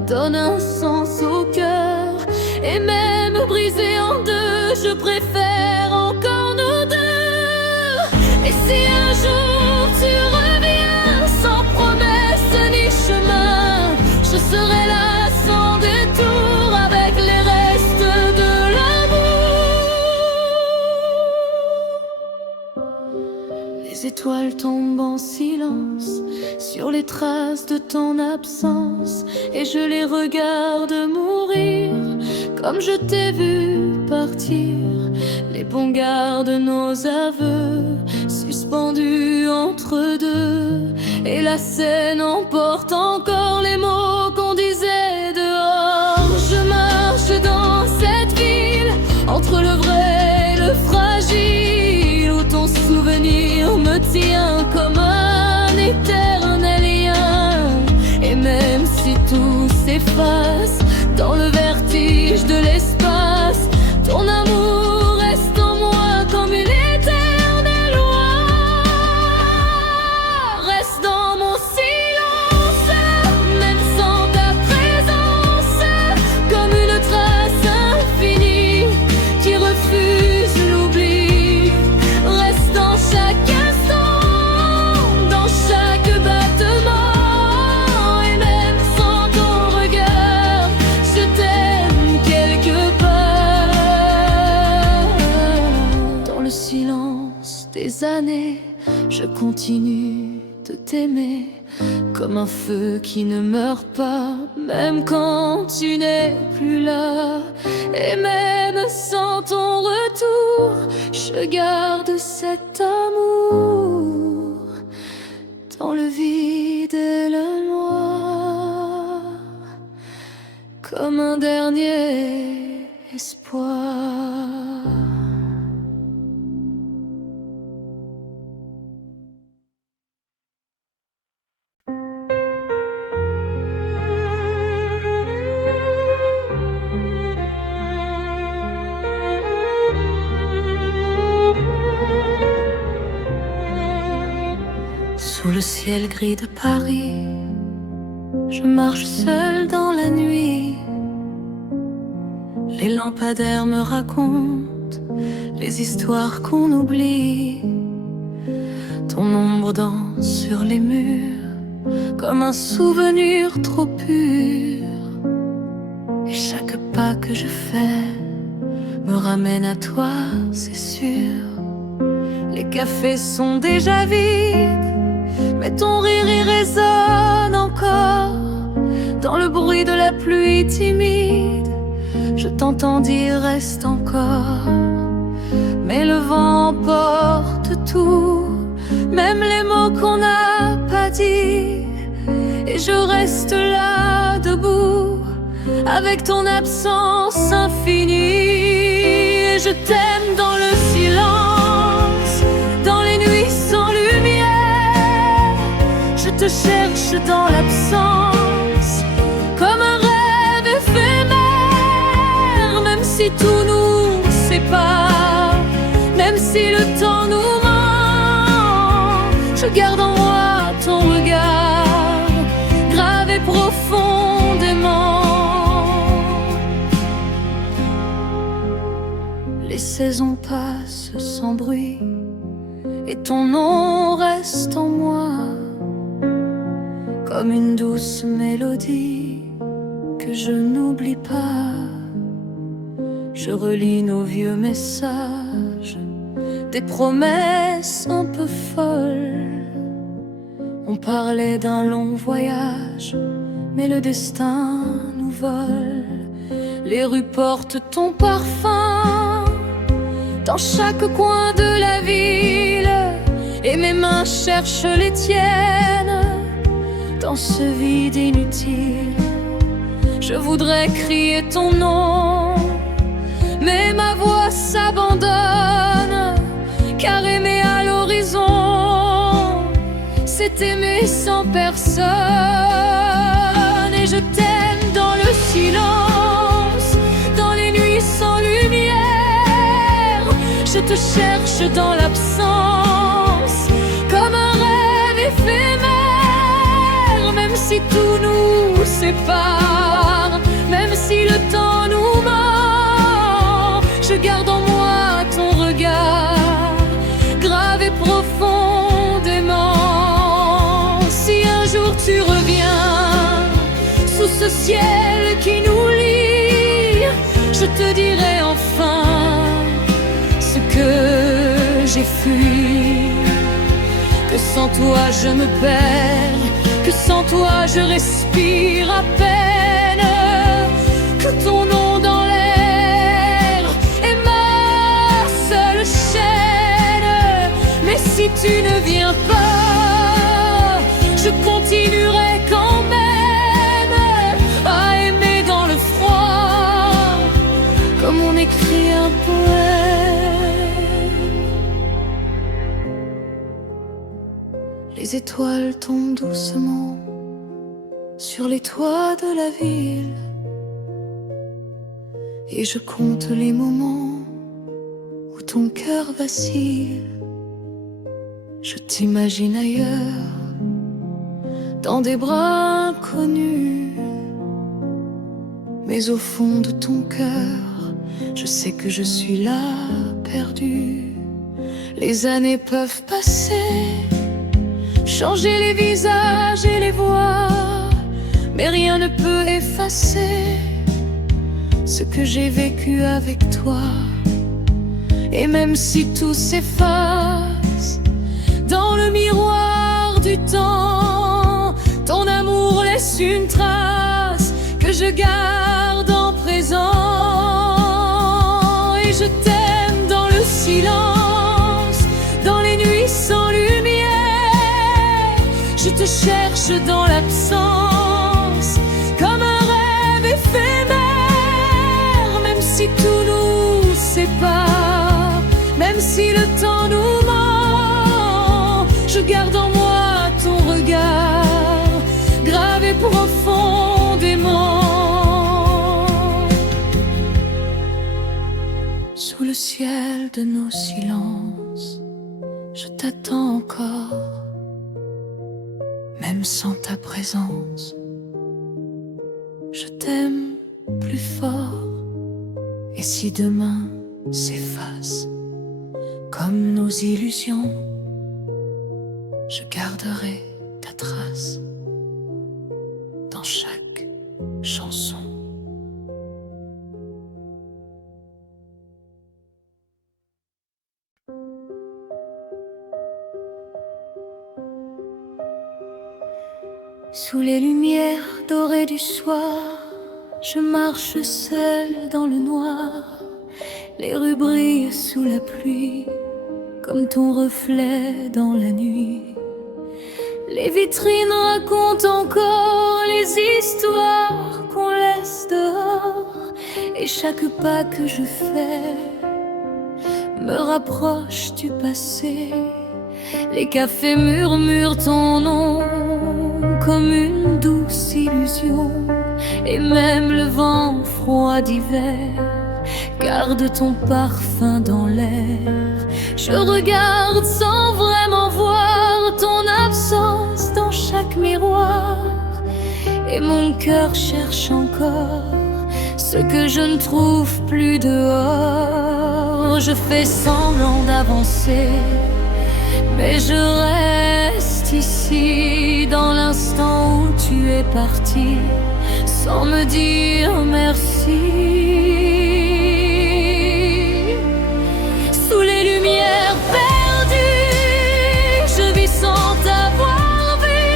donne un sens au cœur. Et même brisé en deux, je préfère encore nous deux. Et si un jour tu reviens sans promesse ni chemin, je serai là sans détour avec les restes de l'amour. Les étoiles tombent en silence sur les traces de ton absence, et je les regarde mourir comme je t'ai vu partir. Les bons gardent nos aveux suspendus entre deux, et la scène emporte encore les mots qu'on disait dehors. Je marche dans cette ville entre le vrai et le fragile, où ton souvenir me tient comme un éternel lien. Et même si tout s'efface dans le vertige de l'espace, ton amour reste en moi comme une éternelle loi. Reste dans mon silence, même sans ta présence, comme une trace infinie qui refuse l'oubli. Reste dans chaque instant, dans chaque battement, et même sans ton regard, je t'aime quelque part. Dans le silence des années, je continue de t'aimer comme un feu qui ne meurt pas, même quand tu n'es plus là. Et même sans ton retour, je garde cet amour dans le vide et le noir, comme un dernier espoir. Sous le ciel gris de Paris, je marche seule dans la nuit. Les lampadaires me racontent les histoires qu'on oublie. Ton ombre danse sur les murs comme un souvenir trop pur. Et chaque pas que je fais me ramène à toi, c'est sûr. Les cafés sont déjà vides, mais ton rire y résonne encore. Dans le bruit de la pluie timide, je t'entends dire reste encore. Mais le vent porte tout, même les mots qu'on n'a pas dit. Et je reste là debout, avec ton absence infinie. Et je t'aime dans le silence, dans les nuits sans lumière. Je te cherche dans l'absence, comme un rêve éphémère. Même si tout nous sépare, même si le temps nous ment, je garde en moi ton regard, gravé profondément. Les saisons passent sans bruit, et ton nom reste en moi, comme une douce mélodie que je n'oublie pas. Je relis nos vieux messages, des promesses un peu folles. On parlait d'un long voyage, mais le destin nous vole. Les rues portent ton parfum dans chaque coin de la ville, et mes mains cherchent les tiennes dans ce vide inutile. Je voudrais crier ton nom, mais ma voix s'abandonne, car aimer à l'horizon, c'est aimer sans personne. Et je t'aime dans le silence, dans les nuits sans lumière. Je te cherche dans l'absence, comme un rêve éphémère. Même si tout nous sépare, même si le temps nous ment, je garde en moi ton regard, gravé profondément. Si un jour tu reviens sous ce ciel qui nous lie, je te dirai enfin ce que j'ai fui. Que sans toi je me perds, que sans toi je respire à peine, que ton nom dans l'air est ma seule chaîne. Mais si tu ne viens pas, je continuerai quand même à aimer dans le froid, comme on écrit un poème. Les étoiles tombent doucement sur les toits de la ville, et je compte les moments où ton cœur vacille. Je t'imagine ailleurs, dans des bras inconnus, mais au fond de ton cœur, je sais que je suis là, perdu. Les années peuvent passer, changer les visages et les voix, mais rien ne peut effacer ce que j'ai vécu avec toi. Et même si tout s'efface dans le miroir du temps, ton amour laisse une trace que je garde en présent. Et je t'aime dans le silence, dans les nuits sans lumière. Je te cherche dans l'absence, comme un rêve éphémère. Même si tout nous sépare, même si le temps nous ment, je garde en moi ton regard, gravé profondément. Sous le ciel de nos silences, je t'attends encore, même sans ta présence. Je t'aime plus fort, et si demain s'efface comme nos illusions, je garderai ta trace dans chaque chanson. Sous les lumières dorées du soir, je marche seule dans le noir. Les rues brillent sous la pluie, comme ton reflet dans la nuit. Les vitrines racontent encore les histoires qu'on laisse dehors, et chaque pas que je fais me rapproche du passé. Les cafés murmurent ton nom comme une douce illusion, et même le vent froid d'hiver garde ton parfum dans l'air. Je regarde sans vraiment voir ton absence dans chaque miroir, et mon cœur cherche encore ce que je ne trouve plus dehors. Je fais semblant d'avancer, mais je reste ici dans l'instant où tu es parti, sans me dire merci. Sous les lumières perdues, je vis sans t'avoir vu.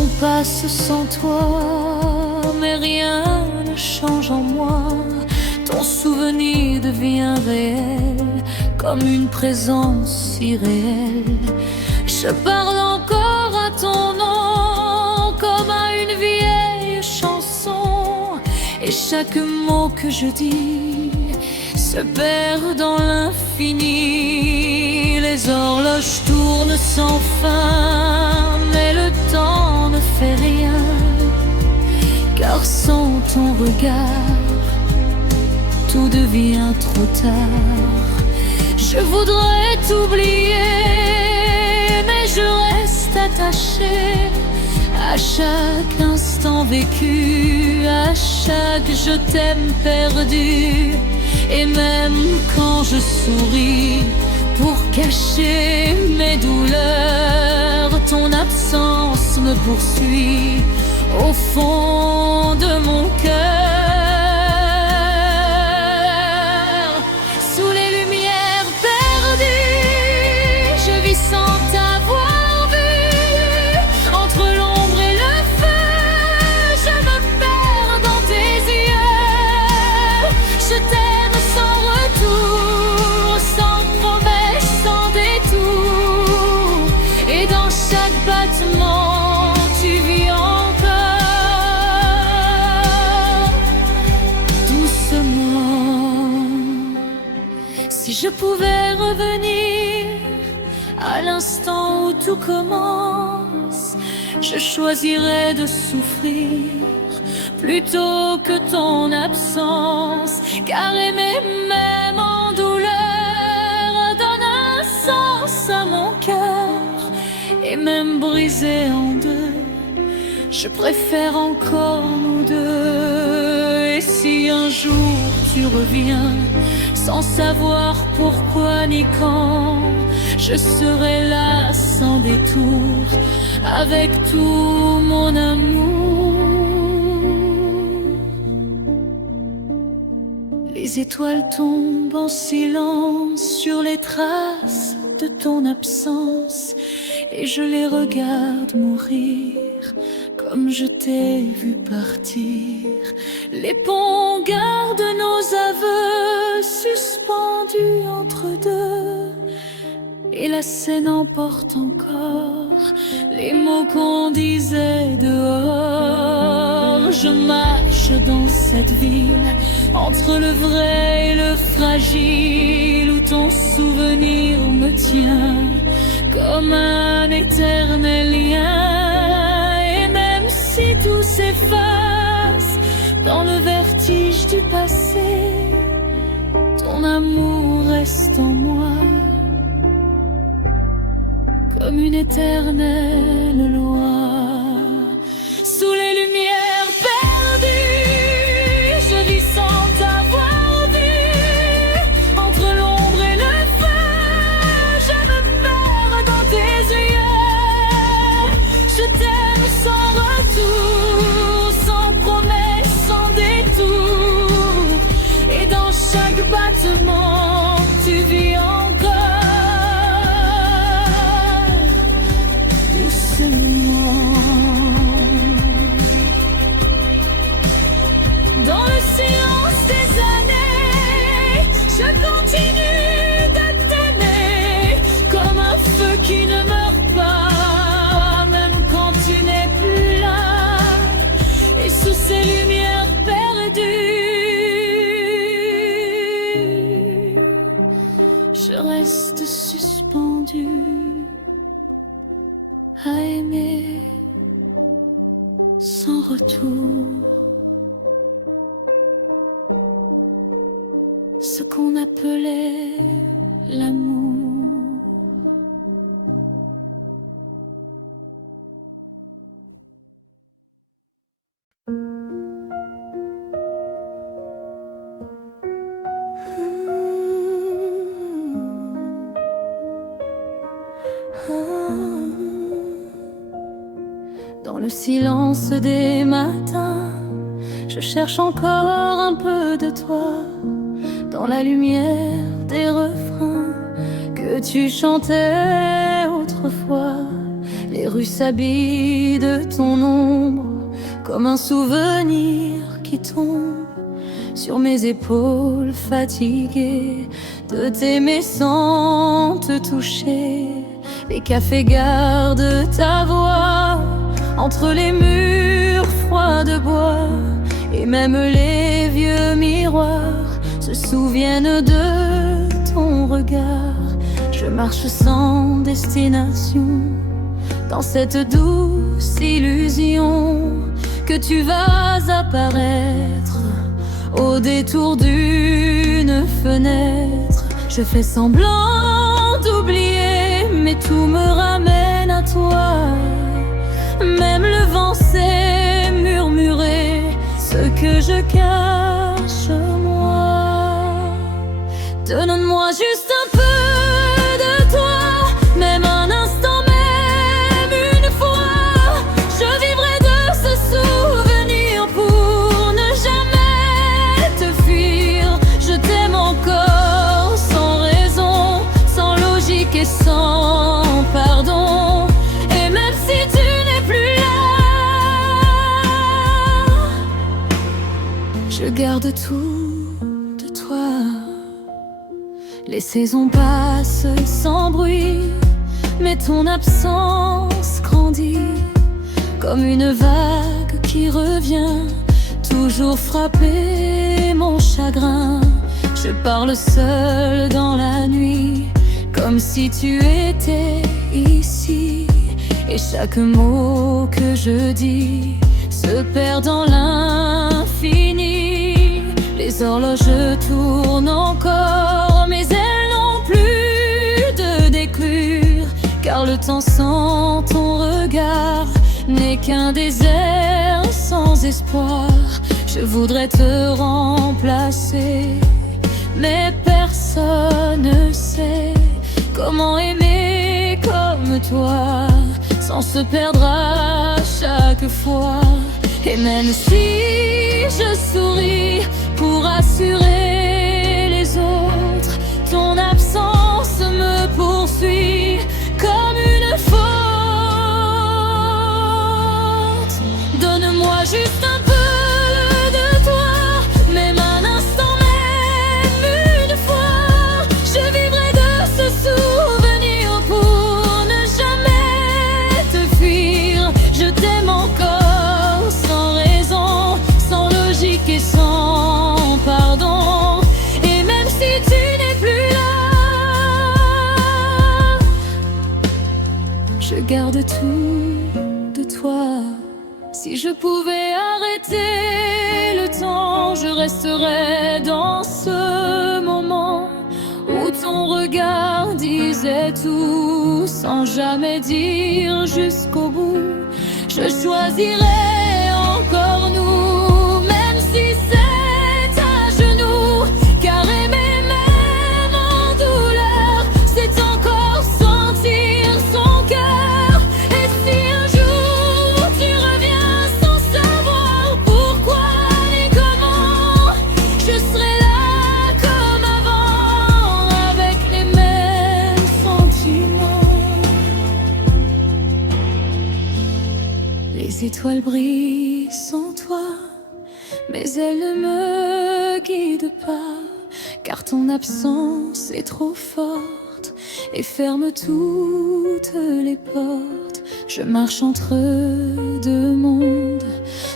saisons passent sans toi, mais rien ne change en moi. Ton souvenir devient réel, comme une présence irréelle. Je parle encore à ton nom, comme à une vieille chanson. Et chaque mot que je dis se perd dans l'infini. Les horloges tournent sans fin, mais le temps ne fait rien, car sans ton regard, tout devient trop tard. Je voudrais t'oublier, mais je reste attachée à chaque instant vécu, à chaque je t'aime perdu. Et même quand je souris pour cacher mes douleurs, ton absence me poursuit au fond de mon cœur. Sous les lumières perdues, je vis sans t'avoir vu. Entre l'ombre et le feu, je me perds dans tes yeux. Je t'aime sans retour, sans promesse, sans détour. Et dans chaque battement, tu vis encore doucement. Si je pouvais revenir à l'instant où tout commence, je choisirais de souffrir plutôt que ton absence, car aimer même en douleur donne un sens à mon cœur. Et même brisé en deux, je préfère encore nous deux. Et si un jour tu reviens sans savoir pourquoi ni quand, je serai là sans détour avec tout mon amour. Les étoiles tombent en silence sur les traces de ton absence, et je les regarde mourir comme je t'ai vu partir. Les ponts gardent nos aveux suspendus entre deux, et la scène emporte encore les mots qu'on disait dehors. Je marche dans cette ville, entre le vrai et le fragile, où ton souvenir me tient comme un éternel lien. Et même si tout s'efface dans le vertige du passé, ton amour reste en moi comme une éternelle loi. Sous les lumières perdues, je vis sans t'avoir vu. Entre l'ombre et le feu, je me perds dans tes yeux. Je t'aime sans retour, sans promesse, sans détour. Et dans chaque battement, tu vis encore doucement. Dans le silence des années, je continue de t'aimer comme un feu qui ne meurt pas, même quand tu n'es plus là. Et sous ces lumières perdues, je reste suspendue à aimer sans retour. Ce qu'on appelait l'amour. Dans le silence des matins, je cherche encore un peu de toi. Dans la lumière des refrains que tu chantais autrefois, les rues s'habillent de ton ombre, comme un souvenir qui tombe sur mes épaules fatiguées de t'aimer sans te toucher. Les cafés gardent ta voix entre les murs froids de bois, et même les vieux miroirs se souviennent de ton regard. Je marche sans destination dans cette douce illusion que tu vas apparaître au détour d'une fenêtre. Je fais semblant d'oublier, mais tout me ramène à toi. Même le vent sait murmurer ce que je cache moi. Donne-moi juste un peu de toi, même un instant, même une fois. Je vivrai de ce souvenir pour ne jamais te fuir. Je t'aime encore sans raison, sans logique et sans pardon. Et même si tu n'es plus là, je garde tout de toi. Les saisons passent sans bruit, mais ton absence grandit comme une vague qui revient, toujours frapper mon chagrin. Je parle seul dans la nuit, comme si tu étais ici. Et chaque mot que je dis se perd dans l'infini. Les horloges tournent encore, mais elles n'ont plus de déclure, car le temps sans ton regard n'est qu'un désert sans espoir. Je voudrais te remplacer, mais personne ne sait comment aimer comme toi, sans se perdre à chaque fois. Et même si je souris pour assurer les autres, ton absence me poursuit comme une faute. Donne-moi juste un peu de toi, même un instant, même une fois. Je vivrai de ce souvenir pour ne jamais te fuir. Je t'aime encore sans raison, sans logique et sans pardon. Et même si tu n'es plus là, je garde tout de toi. Si je pouvais arrêter le temps, je resterais dans ce moment où ton regard disait tout sans jamais dire jusqu'au bout. Je choisirais encore nous, même si c'est à genoux, car aimer même en douleur, c'est encore sentir son cœur. Et si un jour tu reviens sans savoir pourquoi ni comment, je serai là comme avant, avec les mêmes sentiments. Les étoiles brillent sans toi, mais elles ne me guident pas, car ton absence est trop forte et ferme toutes les portes. Je marche entre deux mondes,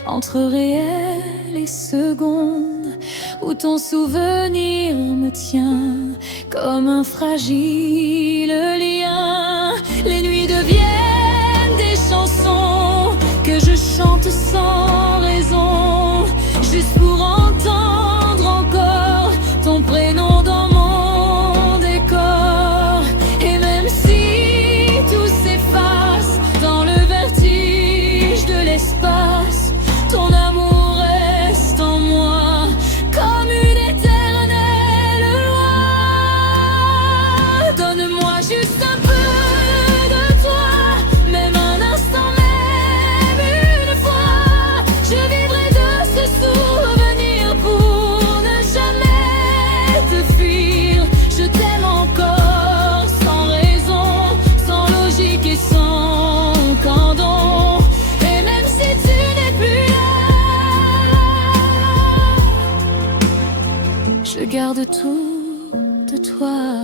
entre réel et seconde, où ton souvenir me tient comme un fragile lien. Les nuits deviennent des chansons que je chante sans raison, juste pour entendre encore ton prénom dans mon décor. Et même si tout s'efface dans le vertige de l'espace, ton amour reste en moi comme une éternelle loi. Donne-moi juste un peu de toi, même un instant, même une fois. regarde autour de toi.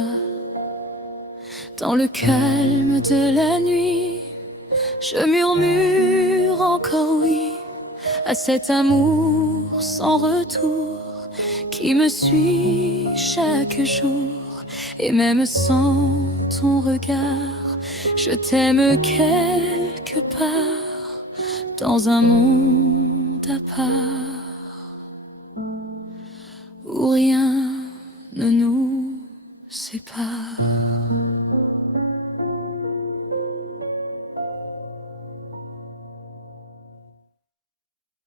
Dans le calme de la nuit, je murmure encore oui à cet amour sans retour qui me suit chaque jour. Et même sans ton regard, je t'aime quelque part dans un monde à part où rien